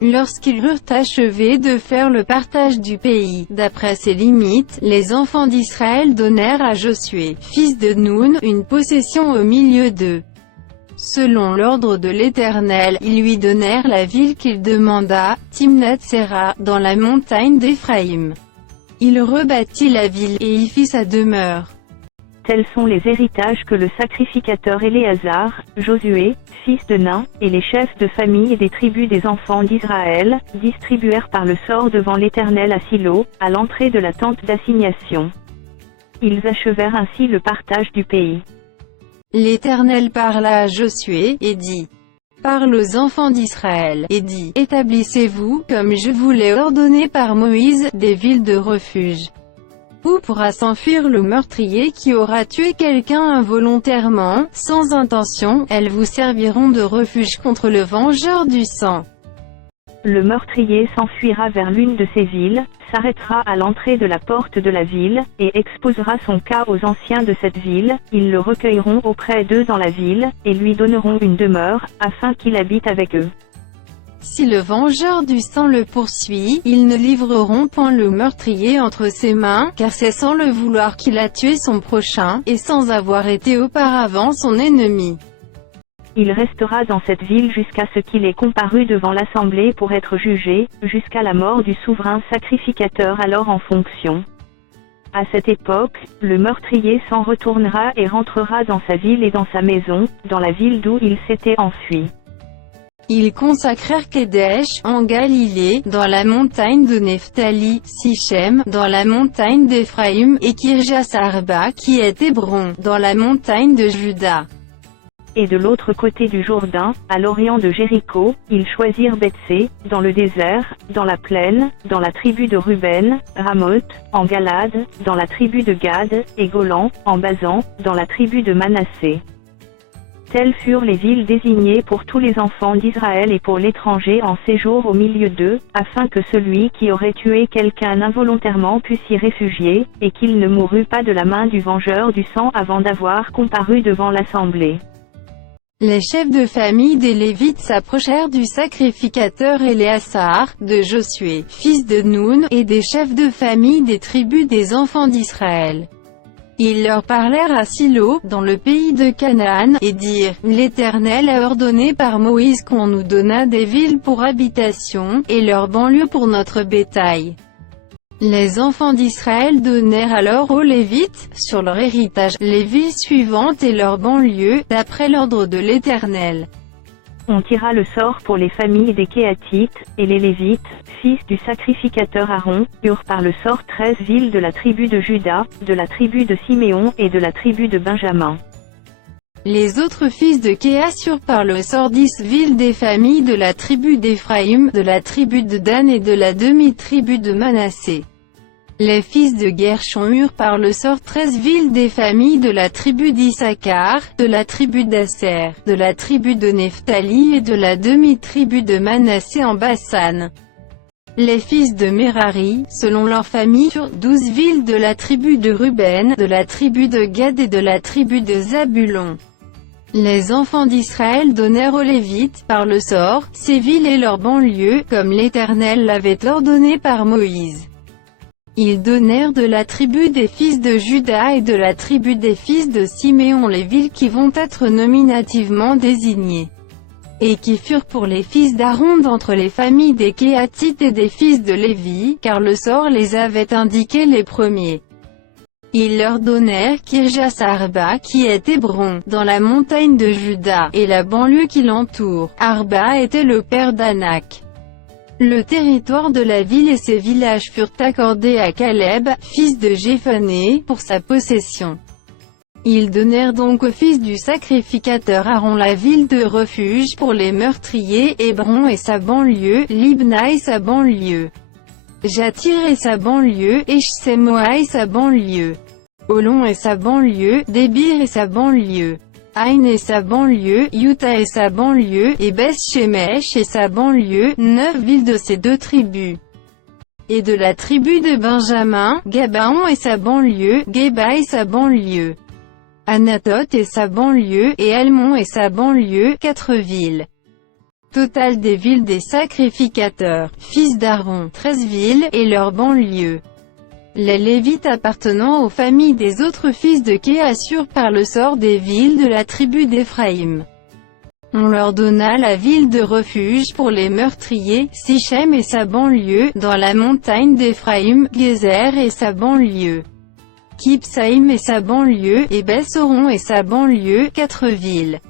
Lorsqu'ils eurent achevé de faire le partage du pays, d'après ses limites, les enfants d'Israël donnèrent à Josué, fils de Nun, une possession au milieu d'eux. Selon l'ordre de l'Éternel, ils lui donnèrent la ville qu'il demanda, Timnath-Sera, dans la montagne d'Éphraïm. Il rebâtit la ville, et y fit sa demeure. Tels sont les héritages que le sacrificateur Éléazar, Josué, fils de Nun, et les chefs de famille et des tribus des enfants d'Israël, distribuèrent par le sort devant l'Éternel à Silo, à l'entrée de la tente d'assignation. Ils achevèrent ainsi le partage du pays. L'Éternel parla à Josué, et dit: Parle aux enfants d'Israël, et dit: Établissez-vous, comme je vous l'ai ordonné par Moïse, des villes de refuge. Où pourra s'enfuir le meurtrier qui aura tué quelqu'un involontairement, sans intention, elles vous serviront de refuge contre le vengeur du sang. Le meurtrier s'enfuira vers l'une de ces villes, s'arrêtera à l'entrée de la porte de la ville, et exposera son cas aux anciens de cette ville, ils le recueilleront auprès d'eux dans la ville, et lui donneront une demeure, afin qu'il habite avec eux. Si le vengeur du sang le poursuit, ils ne livreront point le meurtrier entre ses mains, car c'est sans le vouloir qu'il a tué son prochain, et sans avoir été auparavant son ennemi. Il restera dans cette ville jusqu'à ce qu'il ait comparu devant l'assemblée pour être jugé, jusqu'à la mort du souverain sacrificateur alors en fonction. À cette époque, le meurtrier s'en retournera et rentrera dans sa ville et dans sa maison, dans la ville d'où il s'était enfui. Ils consacrèrent Kedesh, en Galilée, dans la montagne de Nephtali, Sichem, dans la montagne d'Éphraïm, et Kirjasarba, qui est Hébron, dans la montagne de Juda. Et de l'autre côté du Jourdain, à l'orient de Jéricho, ils choisirent Betsé, dans le désert, dans la plaine, dans la tribu de Ruben, Ramoth, en Galade, dans la tribu de Gad, et Golan, en Basan, dans la tribu de Manassé. Telles furent les villes désignées pour tous les enfants d'Israël et pour l'étranger en séjour au milieu d'eux, afin que celui qui aurait tué quelqu'un involontairement puisse s'y réfugier, et qu'il ne mourût pas de la main du vengeur du sang avant d'avoir comparu devant l'assemblée. Les chefs de famille des Lévites s'approchèrent du sacrificateur Éléazar, de Josué, fils de Nun, et des chefs de famille des tribus des enfants d'Israël. Ils leur parlèrent à Silo, dans le pays de Canaan, et dirent: L'Éternel a ordonné par Moïse qu'on nous donnât des villes pour habitation, et leurs banlieues pour notre bétail. Les enfants d'Israël donnèrent alors aux Lévites, sur leur héritage, les villes suivantes et leurs banlieues, d'après l'ordre de l'Éternel. On tira le sort pour les familles des Kéhatites, et les Lévites, fils du sacrificateur Aaron, eurent par le sort 13 villes de la tribu de Juda, de la tribu de Siméon et de la tribu de Benjamin. Les autres fils de Kéas eurent par le sort 10 villes des familles de la tribu d'Éphraïm, de la tribu de Dan et de la demi-tribu de Manassé. Les fils de Guershon eurent par le sort 13 villes des familles de la tribu d'Issachar, de la tribu d'Asser, de la tribu de Nephtali et de la demi-tribu de Manassé en Bassan. Les fils de Merari, selon leur famille, eurent 12 villes de la tribu de Ruben, de la tribu de Gad et de la tribu de Zabulon. Les enfants d'Israël donnèrent aux Lévites, par le sort, ces villes et leurs banlieues, comme l'Éternel l'avait ordonné par Moïse. Ils donnèrent de la tribu des fils de Juda et de la tribu des fils de Siméon les villes qui vont être nominativement désignées, et qui furent pour les fils d'Aaron d'entre les familles des Kéhatites et des fils de Lévi, car le sort les avait indiqués les premiers. Ils leur donnèrent Kirjath Arba qui est Hébron, dans la montagne de Juda, et la banlieue qui l'entoure. Arba était le père d'Anak. Le territoire de la ville et ses villages furent accordés à Caleb, fils de Jéphoné, pour sa possession. Ils donnèrent donc au fils du sacrificateur Aaron la ville de refuge pour les meurtriers, Hébron et sa banlieue, Libna et sa banlieue, Jatir et sa banlieue, Eshsemoa et sa banlieue, Olon et sa banlieue, Débir et sa banlieue, Aïn et sa banlieue, Yuta et sa banlieue, et Beth-Shemesh et sa banlieue, 9 villes de ces deux tribus. Et de la tribu de Benjamin, Gabaon et sa banlieue, Geba et sa banlieue, Anatoth et sa banlieue, et Almon et sa banlieue, 4 villes. Total des villes des sacrificateurs, fils d'Aaron, 13 villes, et leurs banlieues. Les Lévites appartenant aux familles des autres fils de Kéas eurent par le sort des villes de la tribu d'Éphraïm. On leur donna la ville de refuge pour les meurtriers, Sichem et sa banlieue, dans la montagne d'Éphraïm, Gézer et sa banlieue, Kipsaïm et sa banlieue, et Bessoron et sa banlieue, 4 villes.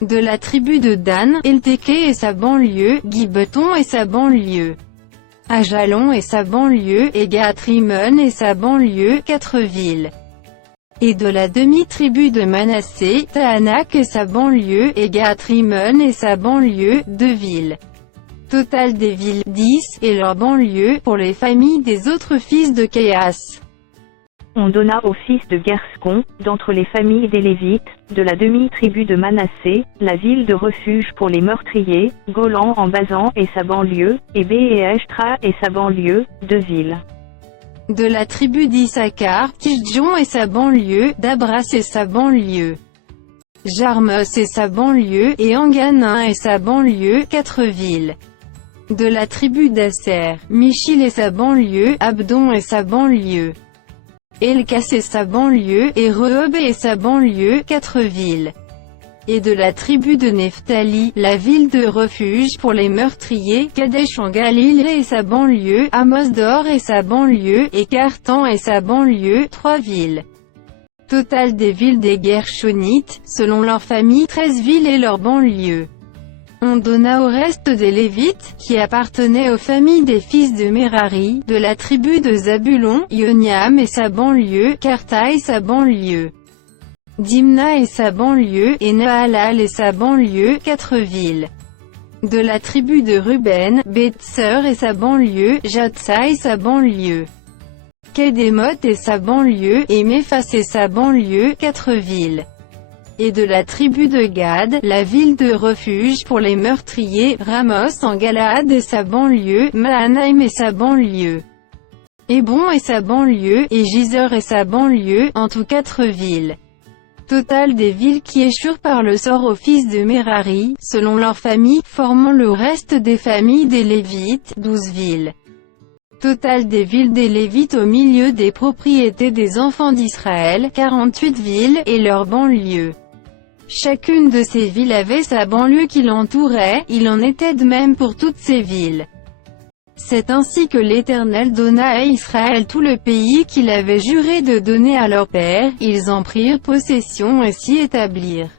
De la tribu de Dan, Eltéké et sa banlieue, Gibbeton et sa banlieue, Ajalon et sa banlieue, et Gath-Rimon et sa banlieue, 4 villes. Et de la demi-tribu de Manassé, Tahanak et sa banlieue, et Gath-Rimon et sa banlieue, 2 villes. Total des villes, 10, et leurs banlieues, pour les familles des autres fils de Kéas. On donna aux fils de Gershon, d'entre les familles des Lévites, de la demi-tribu de Manassé, la ville de refuge pour les meurtriers, Golan en Basan et sa banlieue, et Béhéshtra et sa banlieue, 2 villes. De la tribu d'Issachar, Tishjon et sa banlieue, Dabras et sa banlieue, Jarmos et sa banlieue, et Anganin et sa banlieue, 4 villes. De la tribu d'Asser, Michil et sa banlieue, Abdon et sa banlieue, Elkas et sa banlieue, et Rehob et sa banlieue, 4 villes. Et de la tribu de Nephtali, la ville de refuge pour les meurtriers, Kadesh en Galilée et sa banlieue, Amos-Dor et sa banlieue, et Cartan et sa banlieue, 3 villes. Total des villes des Gershonites, selon leur famille, 13 villes et leurs banlieues. On donna au reste des Lévites, qui appartenaient aux familles des fils de Merari, de la tribu de Zabulon, Yoniam et sa banlieue, Karta et sa banlieue, Dimna et sa banlieue, et Nahalal et sa banlieue, 4 villes. De la tribu de Ruben, Beth-Sur et sa banlieue, Jatsa et sa banlieue, Kedémoth et sa banlieue, et Méphas et sa banlieue, 4 villes. Et de la tribu de Gad, la ville de refuge pour les meurtriers, Ramos en Galaad et sa banlieue, Mahanaïm et sa banlieue, Hébron et sa banlieue, et Gisor et sa banlieue, en tout 4 villes. Total des villes qui échurent par le sort aux fils de Merari, selon leur famille, formant le reste des familles des Lévites, 12 villes. Total des villes des Lévites au milieu des propriétés des enfants d'Israël, 48 villes, et leurs banlieues. Chacune de ces villes avait sa banlieue qui l'entourait, il en était de même pour toutes ces villes. C'est ainsi que l'Éternel donna à Israël tout le pays qu'il avait juré de donner à leur père, ils en prirent possession et s'y établirent.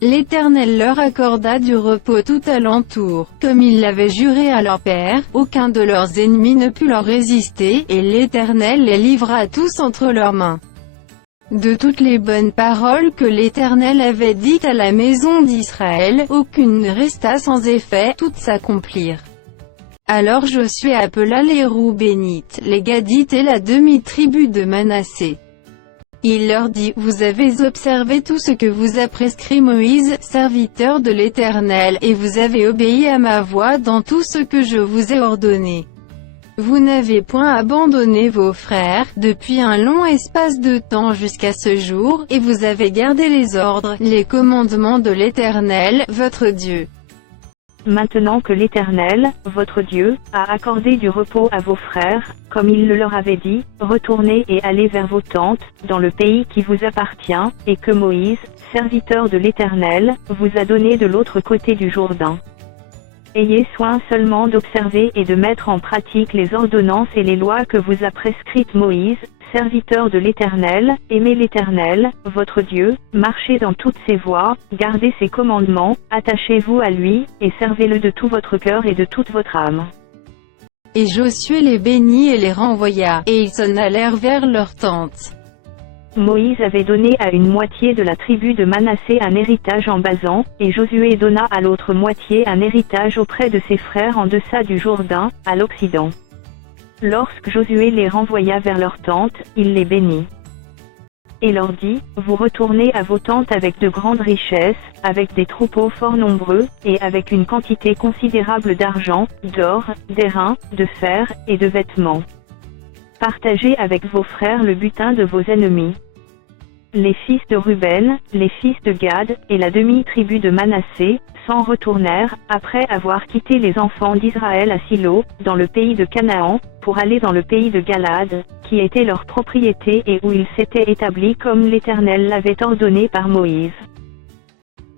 L'Éternel leur accorda du repos tout alentour, comme il l'avait juré à leur père, aucun de leurs ennemis ne put leur résister, et l'Éternel les livra tous entre leurs mains. De toutes les bonnes paroles que l'Éternel avait dites à la maison d'Israël, aucune ne resta sans effet, toutes s'accomplirent. Alors Josué appela les Roubénites, les Gadites et la demi-tribu de Manassé. Il leur dit, vous avez observé tout ce que vous a prescrit Moïse, serviteur de l'Éternel, et vous avez obéi à ma voix dans tout ce que je vous ai ordonné. Vous n'avez point abandonné vos frères, depuis un long espace de temps jusqu'à ce jour, et vous avez gardé les ordres, les commandements de l'Éternel, votre Dieu. Maintenant que l'Éternel, votre Dieu, a accordé du repos à vos frères, comme il le leur avait dit, retournez et allez vers vos tentes, dans le pays qui vous appartient, et que Moïse, serviteur de l'Éternel, vous a donné de l'autre côté du Jourdain. Ayez soin seulement d'observer et de mettre en pratique les ordonnances et les lois que vous a prescrites Moïse, serviteur de l'Éternel, aimez l'Éternel, votre Dieu, marchez dans toutes ses voies, gardez ses commandements, attachez-vous à lui, et servez-le de tout votre cœur et de toute votre âme. Et Josué les bénit et les renvoya, et ils s'en allèrent vers leur tente. Moïse avait donné à une moitié de la tribu de Manassé un héritage en Basan, et Josué donna à l'autre moitié un héritage auprès de ses frères en deçà du Jourdain, à l'Occident. Lorsque Josué les renvoya vers leurs tentes, il les bénit. Et leur dit, vous retournez à vos tentes avec de grandes richesses, avec des troupeaux fort nombreux, et avec une quantité considérable d'argent, d'or, d'airain, de fer, et de vêtements. Partagez avec vos frères le butin de vos ennemis. Les fils de Ruben, les fils de Gad, et la demi-tribu de Manassé, s'en retournèrent, après avoir quitté les enfants d'Israël à Silo, dans le pays de Canaan, pour aller dans le pays de Galad, qui était leur propriété et où ils s'étaient établis comme l'Éternel l'avait ordonné par Moïse.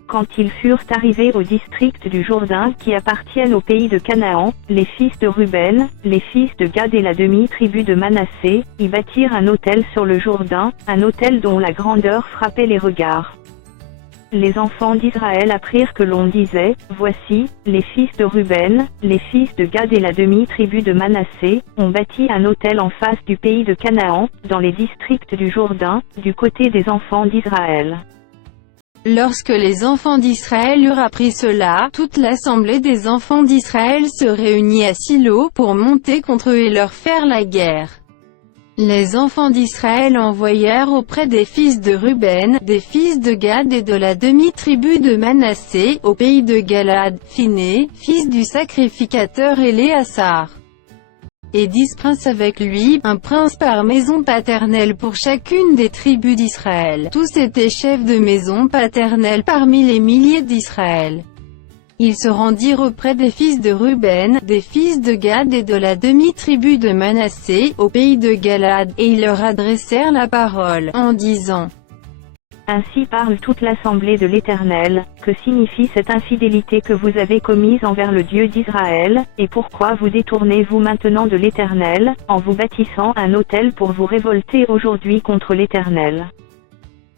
Quand ils furent arrivés au district du Jourdain qui appartiennent au pays de Canaan, les fils de Ruben, les fils de Gad et la demi-tribu de Manassé, y bâtirent un autel sur le Jourdain, un autel dont la grandeur frappait les regards. Les enfants d'Israël apprirent que l'on disait, voici, les fils de Ruben, les fils de Gad et la demi-tribu de Manassé, ont bâti un autel en face du pays de Canaan, dans les districts du Jourdain, du côté des enfants d'Israël. Lorsque les enfants d'Israël eurent appris cela, toute l'assemblée des enfants d'Israël se réunit à Silo pour monter contre eux et leur faire la guerre. Les enfants d'Israël envoyèrent auprès des fils de Ruben, des fils de Gad et de la demi-tribu de Manassé, au pays de Galad, Phiné, fils du sacrificateur Éléazar. Et 10 princes avec lui, un prince par maison paternelle pour chacune des tribus d'Israël. Tous étaient chefs de maison paternelle parmi les milliers d'Israël. Ils se rendirent auprès des fils de Ruben, des fils de Gad et de la demi-tribu de Manassé, au pays de Galad, et ils leur adressèrent la parole, en disant: Ainsi parle toute l'assemblée de l'Éternel, que signifie cette infidélité que vous avez commise envers le Dieu d'Israël, et pourquoi vous détournez-vous maintenant de l'Éternel, en vous bâtissant un autel pour vous révolter aujourd'hui contre l'Éternel?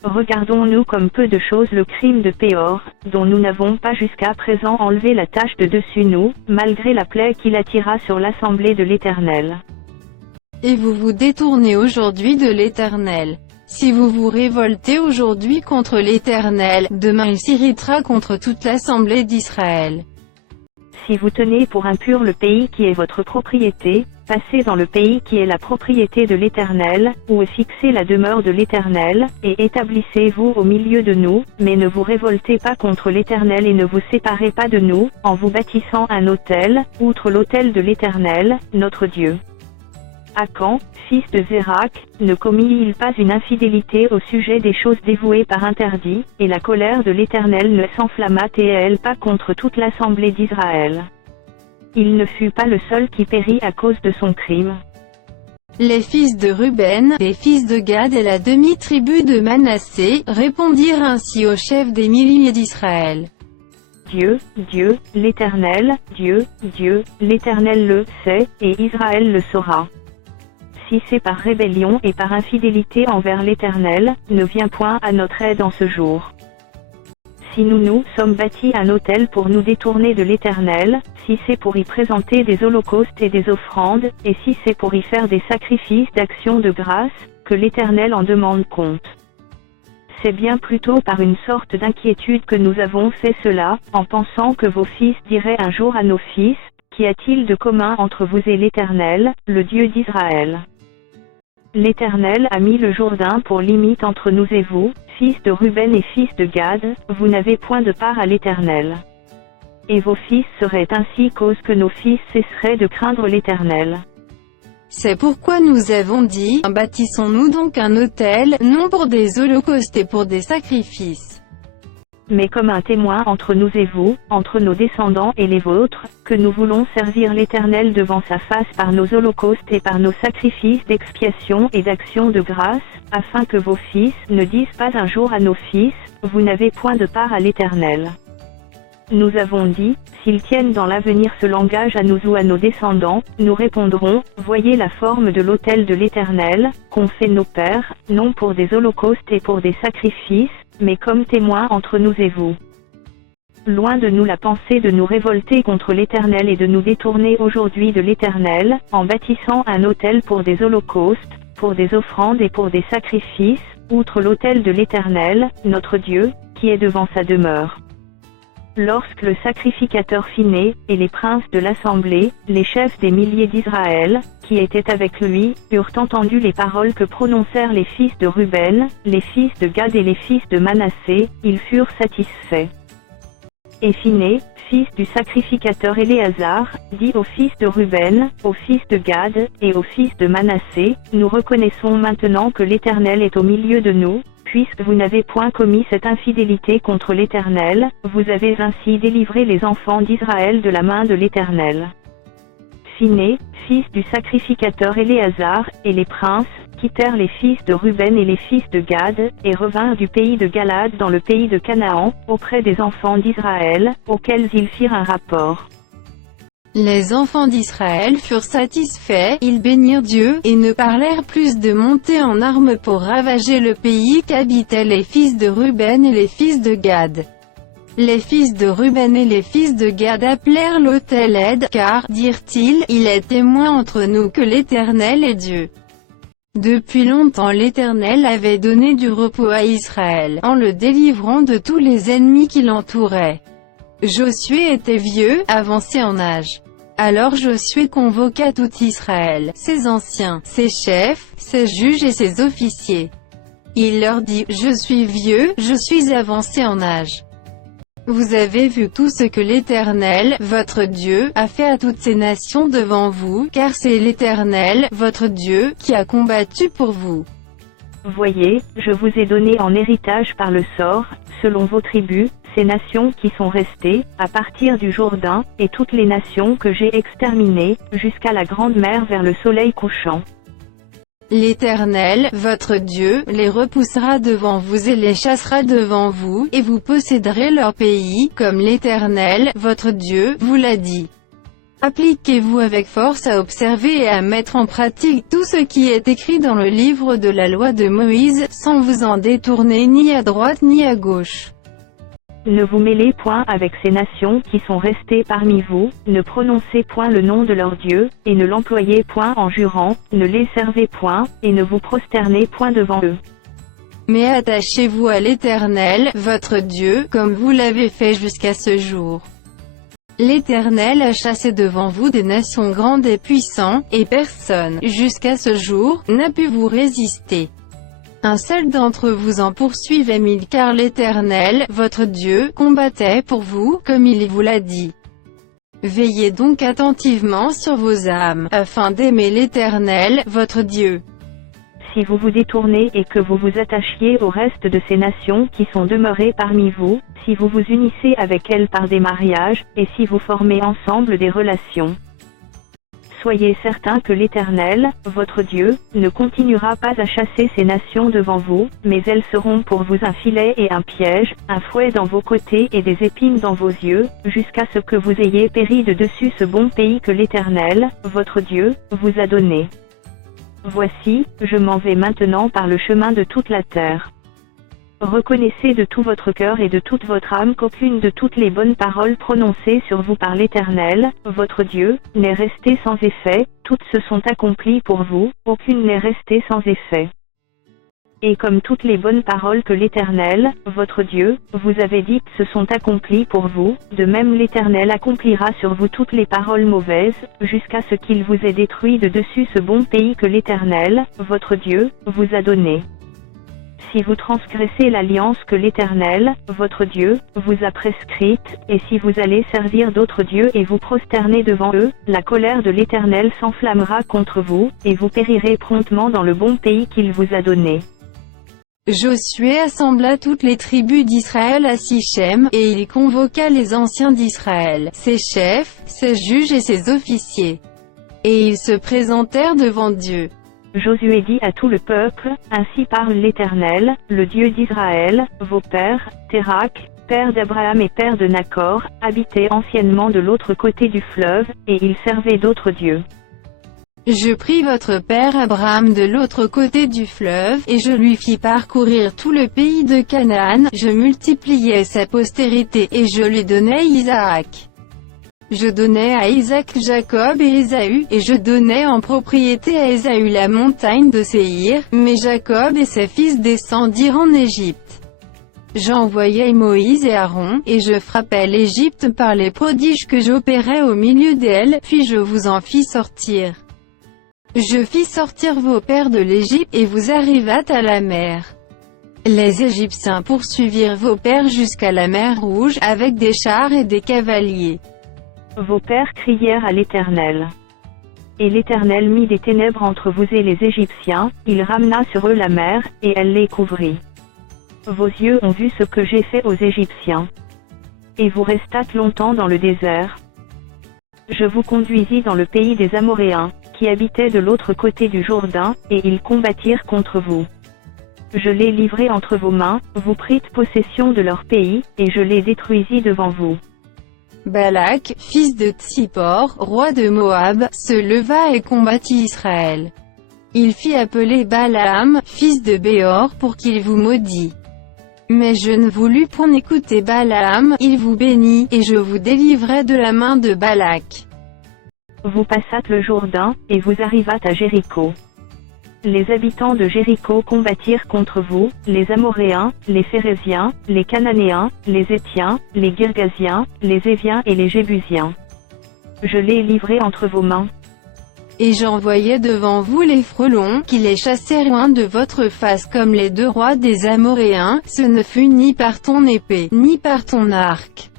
Regardons-nous comme peu de choses le crime de Péor, dont nous n'avons pas jusqu'à présent enlevé la tache de dessus nous, malgré la plaie qu'il attira sur l'assemblée de l'Éternel. Et vous vous détournez aujourd'hui de l'Éternel. Si vous vous révoltez aujourd'hui contre l'Éternel, demain il s'irritera contre toute l'assemblée d'Israël. Si vous tenez pour impur le pays qui est votre propriété, passez dans le pays qui est la propriété de l'Éternel, où est fixée la demeure de l'Éternel, et établissez-vous au milieu de nous, mais ne vous révoltez pas contre l'Éternel et ne vous séparez pas de nous, en vous bâtissant un autel, outre l'autel de l'Éternel, notre Dieu. Akan, fils de Zérak, ne commit-il pas une infidélité au sujet des choses dévouées par interdit, et la colère de l'Éternel ne s'enflamma-t-elle pas contre toute l'assemblée d'Israël? Il ne fut pas le seul qui périt à cause de son crime. Les fils de Ruben, les fils de Gad et la demi-tribu de Manassé, répondirent ainsi au chef des milliers d'Israël. Dieu, l'Éternel, Dieu, l'Éternel le sait, et Israël le saura. Si c'est par rébellion et par infidélité envers l'Éternel, ne viens point à notre aide en ce jour. Si nous sommes bâtis un autel pour nous détourner de l'Éternel, si c'est pour y présenter des holocaustes et des offrandes, et si c'est pour y faire des sacrifices d'action de grâce, que l'Éternel en demande compte. C'est bien plutôt par une sorte d'inquiétude que nous avons fait cela, en pensant que vos fils diraient un jour à nos fils, qu'y a-t-il de commun entre vous et l'Éternel, le Dieu d'Israël? L'Éternel a mis le Jourdain pour limite entre nous et vous, fils de Ruben et fils de Gad, vous n'avez point de part à l'Éternel. Et vos fils seraient ainsi cause que nos fils cesseraient de craindre l'Éternel. C'est pourquoi nous avons dit, bâtissons-nous donc un autel, non pour des holocaustes et pour des sacrifices, mais comme un témoin entre nous et vous, entre nos descendants et les vôtres, que nous voulons servir l'Éternel devant sa face par nos holocaustes et par nos sacrifices d'expiation et d'action de grâce, afin que vos fils ne disent pas un jour à nos fils, vous n'avez point de part à l'Éternel. Nous avons dit, s'ils tiennent dans l'avenir ce langage à nous ou à nos descendants, nous répondrons, voyez la forme de l'autel de l'Éternel, qu'ont fait nos pères, non pour des holocaustes et pour des sacrifices, mais comme témoins entre nous et vous. Loin de nous la pensée de nous révolter contre l'Éternel et de nous détourner aujourd'hui de l'Éternel, en bâtissant un autel pour des holocaustes, pour des offrandes et pour des sacrifices, outre l'autel de l'Éternel, notre Dieu, qui est devant sa demeure. Lorsque le sacrificateur Phiné, et les princes de l'assemblée, les chefs des milliers d'Israël, qui étaient avec lui, eurent entendu les paroles que prononcèrent les fils de Ruben, les fils de Gad et les fils de Manassé, ils furent satisfaits. Et Phiné, fils du sacrificateur Éléazar, dit aux fils de Ruben, aux fils de Gad, et aux fils de Manassé, nous reconnaissons maintenant que l'Éternel est au milieu de nous, puisque vous n'avez point commis cette infidélité contre l'Éternel, vous avez ainsi délivré les enfants d'Israël de la main de l'Éternel. Phiné, fils du sacrificateur Éléazar, et les princes, quittèrent les fils de Ruben et les fils de Gad, et revinrent du pays de Galad dans le pays de Canaan, auprès des enfants d'Israël, auxquels ils firent un rapport. Les enfants d'Israël furent satisfaits, ils bénirent Dieu, et ne parlèrent plus de monter en armes pour ravager le pays qu'habitaient les fils de Ruben et les fils de Gad. Les fils de Ruben et les fils de Gad appelèrent l'autel Ed, car, dirent-ils, il est témoin entre nous que l'Éternel est Dieu. Depuis longtemps l'Éternel avait donné du repos à Israël, en le délivrant de tous les ennemis qui l'entouraient. Josué était vieux, avancé en âge. Alors Josué convoqua tout Israël, ses anciens, ses chefs, ses juges et ses officiers. Il leur dit, je suis vieux, je suis avancé en âge. Vous avez vu tout ce que l'Éternel, votre Dieu, a fait à toutes ces nations devant vous, car c'est l'Éternel, votre Dieu, qui a combattu pour vous. Voyez, je vous ai donné en héritage par le sort, selon vos tribus, ces nations qui sont restées, à partir du Jourdain, et toutes les nations que j'ai exterminées, jusqu'à la grande mer vers le soleil couchant. L'Éternel, votre Dieu, les repoussera devant vous et les chassera devant vous, et vous posséderez leur pays, comme l'Éternel, votre Dieu, vous l'a dit. Appliquez-vous avec force à observer et à mettre en pratique tout ce qui est écrit dans le livre de la loi de Moïse, sans vous en détourner ni à droite ni à gauche. Ne vous mêlez point avec ces nations qui sont restées parmi vous, ne prononcez point le nom de leur Dieu, et ne l'employez point en jurant, ne les servez point, et ne vous prosternez point devant eux. Mais attachez-vous à l'Éternel, votre Dieu, comme vous l'avez fait jusqu'à ce jour. L'Éternel a chassé devant vous des nations grandes et puissantes, et personne, jusqu'à ce jour, n'a pu vous résister. Un seul d'entre vous en poursuivait 1000 car l'Éternel, votre Dieu, combattait pour vous, comme il vous l'a dit. Veillez donc attentivement sur vos âmes, afin d'aimer l'Éternel, votre Dieu. Si vous vous détournez et que vous vous attachiez au reste de ces nations qui sont demeurées parmi vous, si vous vous unissez avec elles par des mariages, et si vous formez ensemble des relations. Soyez certain que l'Éternel, votre Dieu, ne continuera pas à chasser ces nations devant vous, mais elles seront pour vous un filet et un piège, un fouet dans vos côtés et des épines dans vos yeux, jusqu'à ce que vous ayez péri de dessus ce bon pays que l'Éternel, votre Dieu, vous a donné. Voici, je m'en vais maintenant par le chemin de toute la terre. Reconnaissez de tout votre cœur et de toute votre âme qu'aucune de toutes les bonnes paroles prononcées sur vous par l'Éternel, votre Dieu, n'est restée sans effet, toutes se sont accomplies pour vous, aucune n'est restée sans effet. Et comme toutes les bonnes paroles que l'Éternel, votre Dieu, vous avez dites se sont accomplies pour vous, de même l'Éternel accomplira sur vous toutes les paroles mauvaises, jusqu'à ce qu'il vous ait détruit de dessus ce bon pays que l'Éternel, votre Dieu, vous a donné. Si vous transgressez l'alliance que l'Éternel, votre Dieu, vous a prescrite, et si vous allez servir d'autres dieux et vous prosterner devant eux, la colère de l'Éternel s'enflammera contre vous, et vous périrez promptement dans le bon pays qu'il vous a donné. Josué assembla toutes les tribus d'Israël à Sichem, et il convoqua les anciens d'Israël, ses chefs, ses juges et ses officiers. Et ils se présentèrent devant Dieu. Josué dit à tout le peuple, ainsi parle l'Éternel, le Dieu d'Israël, vos pères, Térakh, père d'Abraham et père de Nacor, habitaient anciennement de l'autre côté du fleuve, et ils servaient d'autres dieux. Je pris votre père Abraham de l'autre côté du fleuve, et je lui fis parcourir tout le pays de Canaan, je multipliai sa postérité et je lui donnai Isaac. Je donnai à Isaac Jacob et Ésaü, et je donnai en propriété à Ésaü la montagne de Séhir, mais Jacob et ses fils descendirent en Égypte. J'envoyai Moïse et Aaron, et je frappai l'Égypte par les prodiges que j'opérais au milieu d'elle, puis je vous en fis sortir. Je fis sortir vos pères de l'Égypte et vous arrivâtes à la mer. Les Égyptiens poursuivirent vos pères jusqu'à la mer Rouge, avec des chars et des cavaliers. Vos pères crièrent à l'Éternel. Et l'Éternel mit des ténèbres entre vous et les Égyptiens, il ramena sur eux la mer, et elle les couvrit. Vos yeux ont vu ce que j'ai fait aux Égyptiens. Et vous restâtes longtemps dans le désert. Je vous conduisis dans le pays des Amoréens, qui habitaient de l'autre côté du Jourdain, et ils combattirent contre vous. Je les livrai entre vos mains, vous prîtes possession de leur pays, et je les détruisis devant vous. Balak, fils de Tsippor, roi de Moab, se leva et combattit Israël. Il fit appeler Balaam, fils de Béor, pour qu'il vous maudît. Mais je ne voulus point écouter Balaam, il vous bénit, et je vous délivrai de la main de Balak. Vous passâtes le Jourdain, et vous arrivâtes à Jéricho. Les habitants de Jéricho combattirent contre vous, les Amoréens, les Phéréziens, les Cananéens, les Étiens, les Girgasiens, les Éviens et les Jébusiens. Je les livrai entre vos mains. Et j'envoyai devant vous les frelons, qui les chassèrent loin de votre face comme les deux rois des Amoréens, ce ne fut ni par ton épée, ni par ton arc.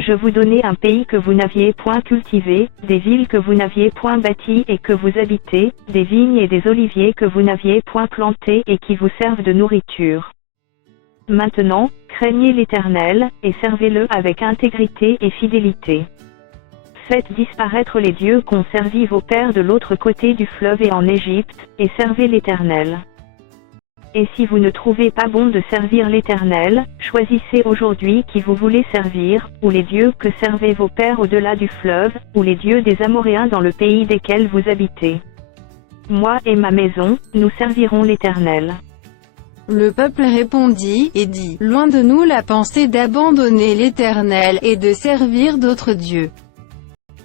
Je vous donnai un pays que vous n'aviez point cultivé, des villes que vous n'aviez point bâties et que vous habitez, des vignes et des oliviers que vous n'aviez point plantés et qui vous servent de nourriture. Maintenant, craignez l'Éternel, et servez-le avec intégrité et fidélité. Faites disparaître les dieux qu'ont servi vos pères de l'autre côté du fleuve et en Égypte, et servez l'Éternel. Et si vous ne trouvez pas bon de servir l'Éternel, choisissez aujourd'hui qui vous voulez servir, ou les dieux que servaient vos pères au-delà du fleuve, ou les dieux des Amoréens dans le pays desquels vous habitez. Moi et ma maison, nous servirons l'Éternel. Le peuple répondit, et dit, loin de nous la pensée d'abandonner l'Éternel, et de servir d'autres dieux.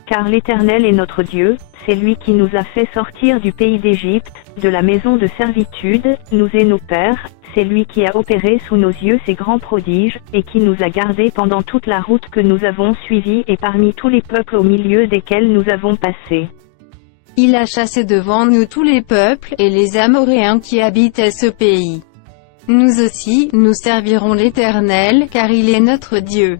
Car l'Éternel est notre Dieu, c'est lui qui nous a fait sortir du pays d'Égypte, de la maison de servitude, nous et nos pères, c'est lui qui a opéré sous nos yeux ces grands prodiges, et qui nous a gardés pendant toute la route que nous avons suivie et parmi tous les peuples au milieu desquels nous avons passé. Il a chassé devant nous tous les peuples, et les Amoréens qui habitaient ce pays. Nous aussi, nous servirons l'Éternel, car il est notre Dieu.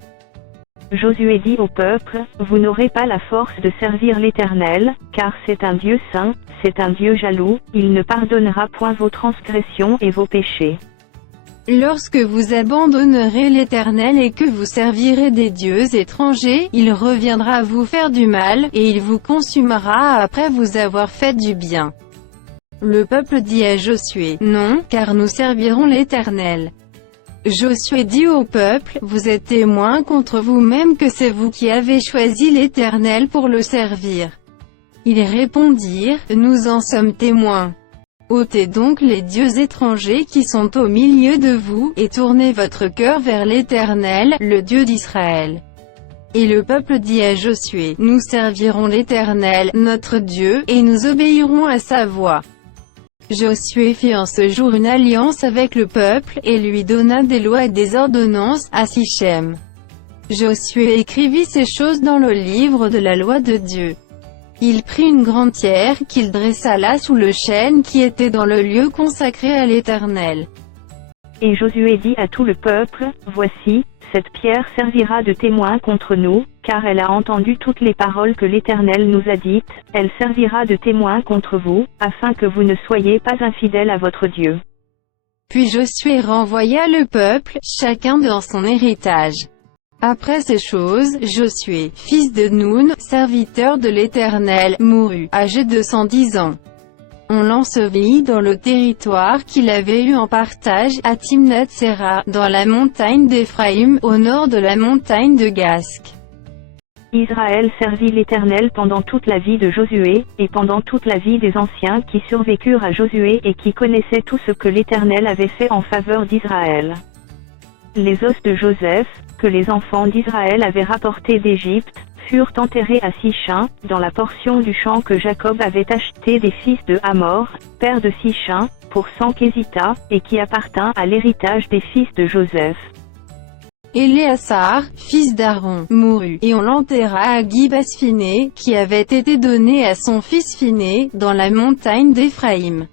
Josué dit au peuple, vous n'aurez pas la force de servir l'Éternel, car c'est un Dieu saint, c'est un Dieu jaloux, il ne pardonnera point vos transgressions et vos péchés. Lorsque vous abandonnerez l'Éternel et que vous servirez des dieux étrangers, il reviendra vous faire du mal, et il vous consumera après vous avoir fait du bien. Le peuple dit à Josué, non, car nous servirons l'Éternel. Josué dit au peuple, vous êtes témoins contre vous-même que c'est vous qui avez choisi l'Éternel pour le servir. Ils répondirent, nous en sommes témoins. Ôtez donc les dieux étrangers qui sont au milieu de vous, et tournez votre cœur vers l'Éternel, le Dieu d'Israël. Et le peuple dit à Josué, nous servirons l'Éternel, notre Dieu, et nous obéirons à sa voix. Josué fit en ce jour une alliance avec le peuple, et lui donna des lois et des ordonnances, à Sichem. Josué écrivit ces choses dans le livre de la loi de Dieu. Il prit une grande pierre, qu'il dressa là sous le chêne qui était dans le lieu consacré à l'Éternel. Et Josué dit à tout le peuple, voici, cette pierre servira de témoin contre nous, car elle a entendu toutes les paroles que l'Éternel nous a dites, elle servira de témoin contre vous, afin que vous ne soyez pas infidèles à votre Dieu. Puis Josué renvoya le peuple, chacun dans son héritage. Après ces choses, Josué, fils de Nun, serviteur de l'Éternel, mourut, âgé de 110 ans. On l'ensevelit dans le territoire qu'il avait eu en partage, à Timnath-Séra, dans la montagne d'Éphraïm, au nord de la montagne de Gasque. Israël servit l'Éternel pendant toute la vie de Josué, et pendant toute la vie des anciens qui survécurent à Josué et qui connaissaient tout ce que l'Éternel avait fait en faveur d'Israël. Les os de Joseph, que les enfants d'Israël avaient rapportés d'Égypte, furent enterrés à Sichem, dans la portion du champ que Jacob avait acheté des fils de Hamor, père de Sichem, pour 100 késitas, et qui appartint à l'héritage des fils de Joseph. Éléazar, fils d'Aaron, mourut, et on l'enterra à Gibas Phiné, qui avait été donné à son fils Phiné, dans la montagne d'Éphraïm.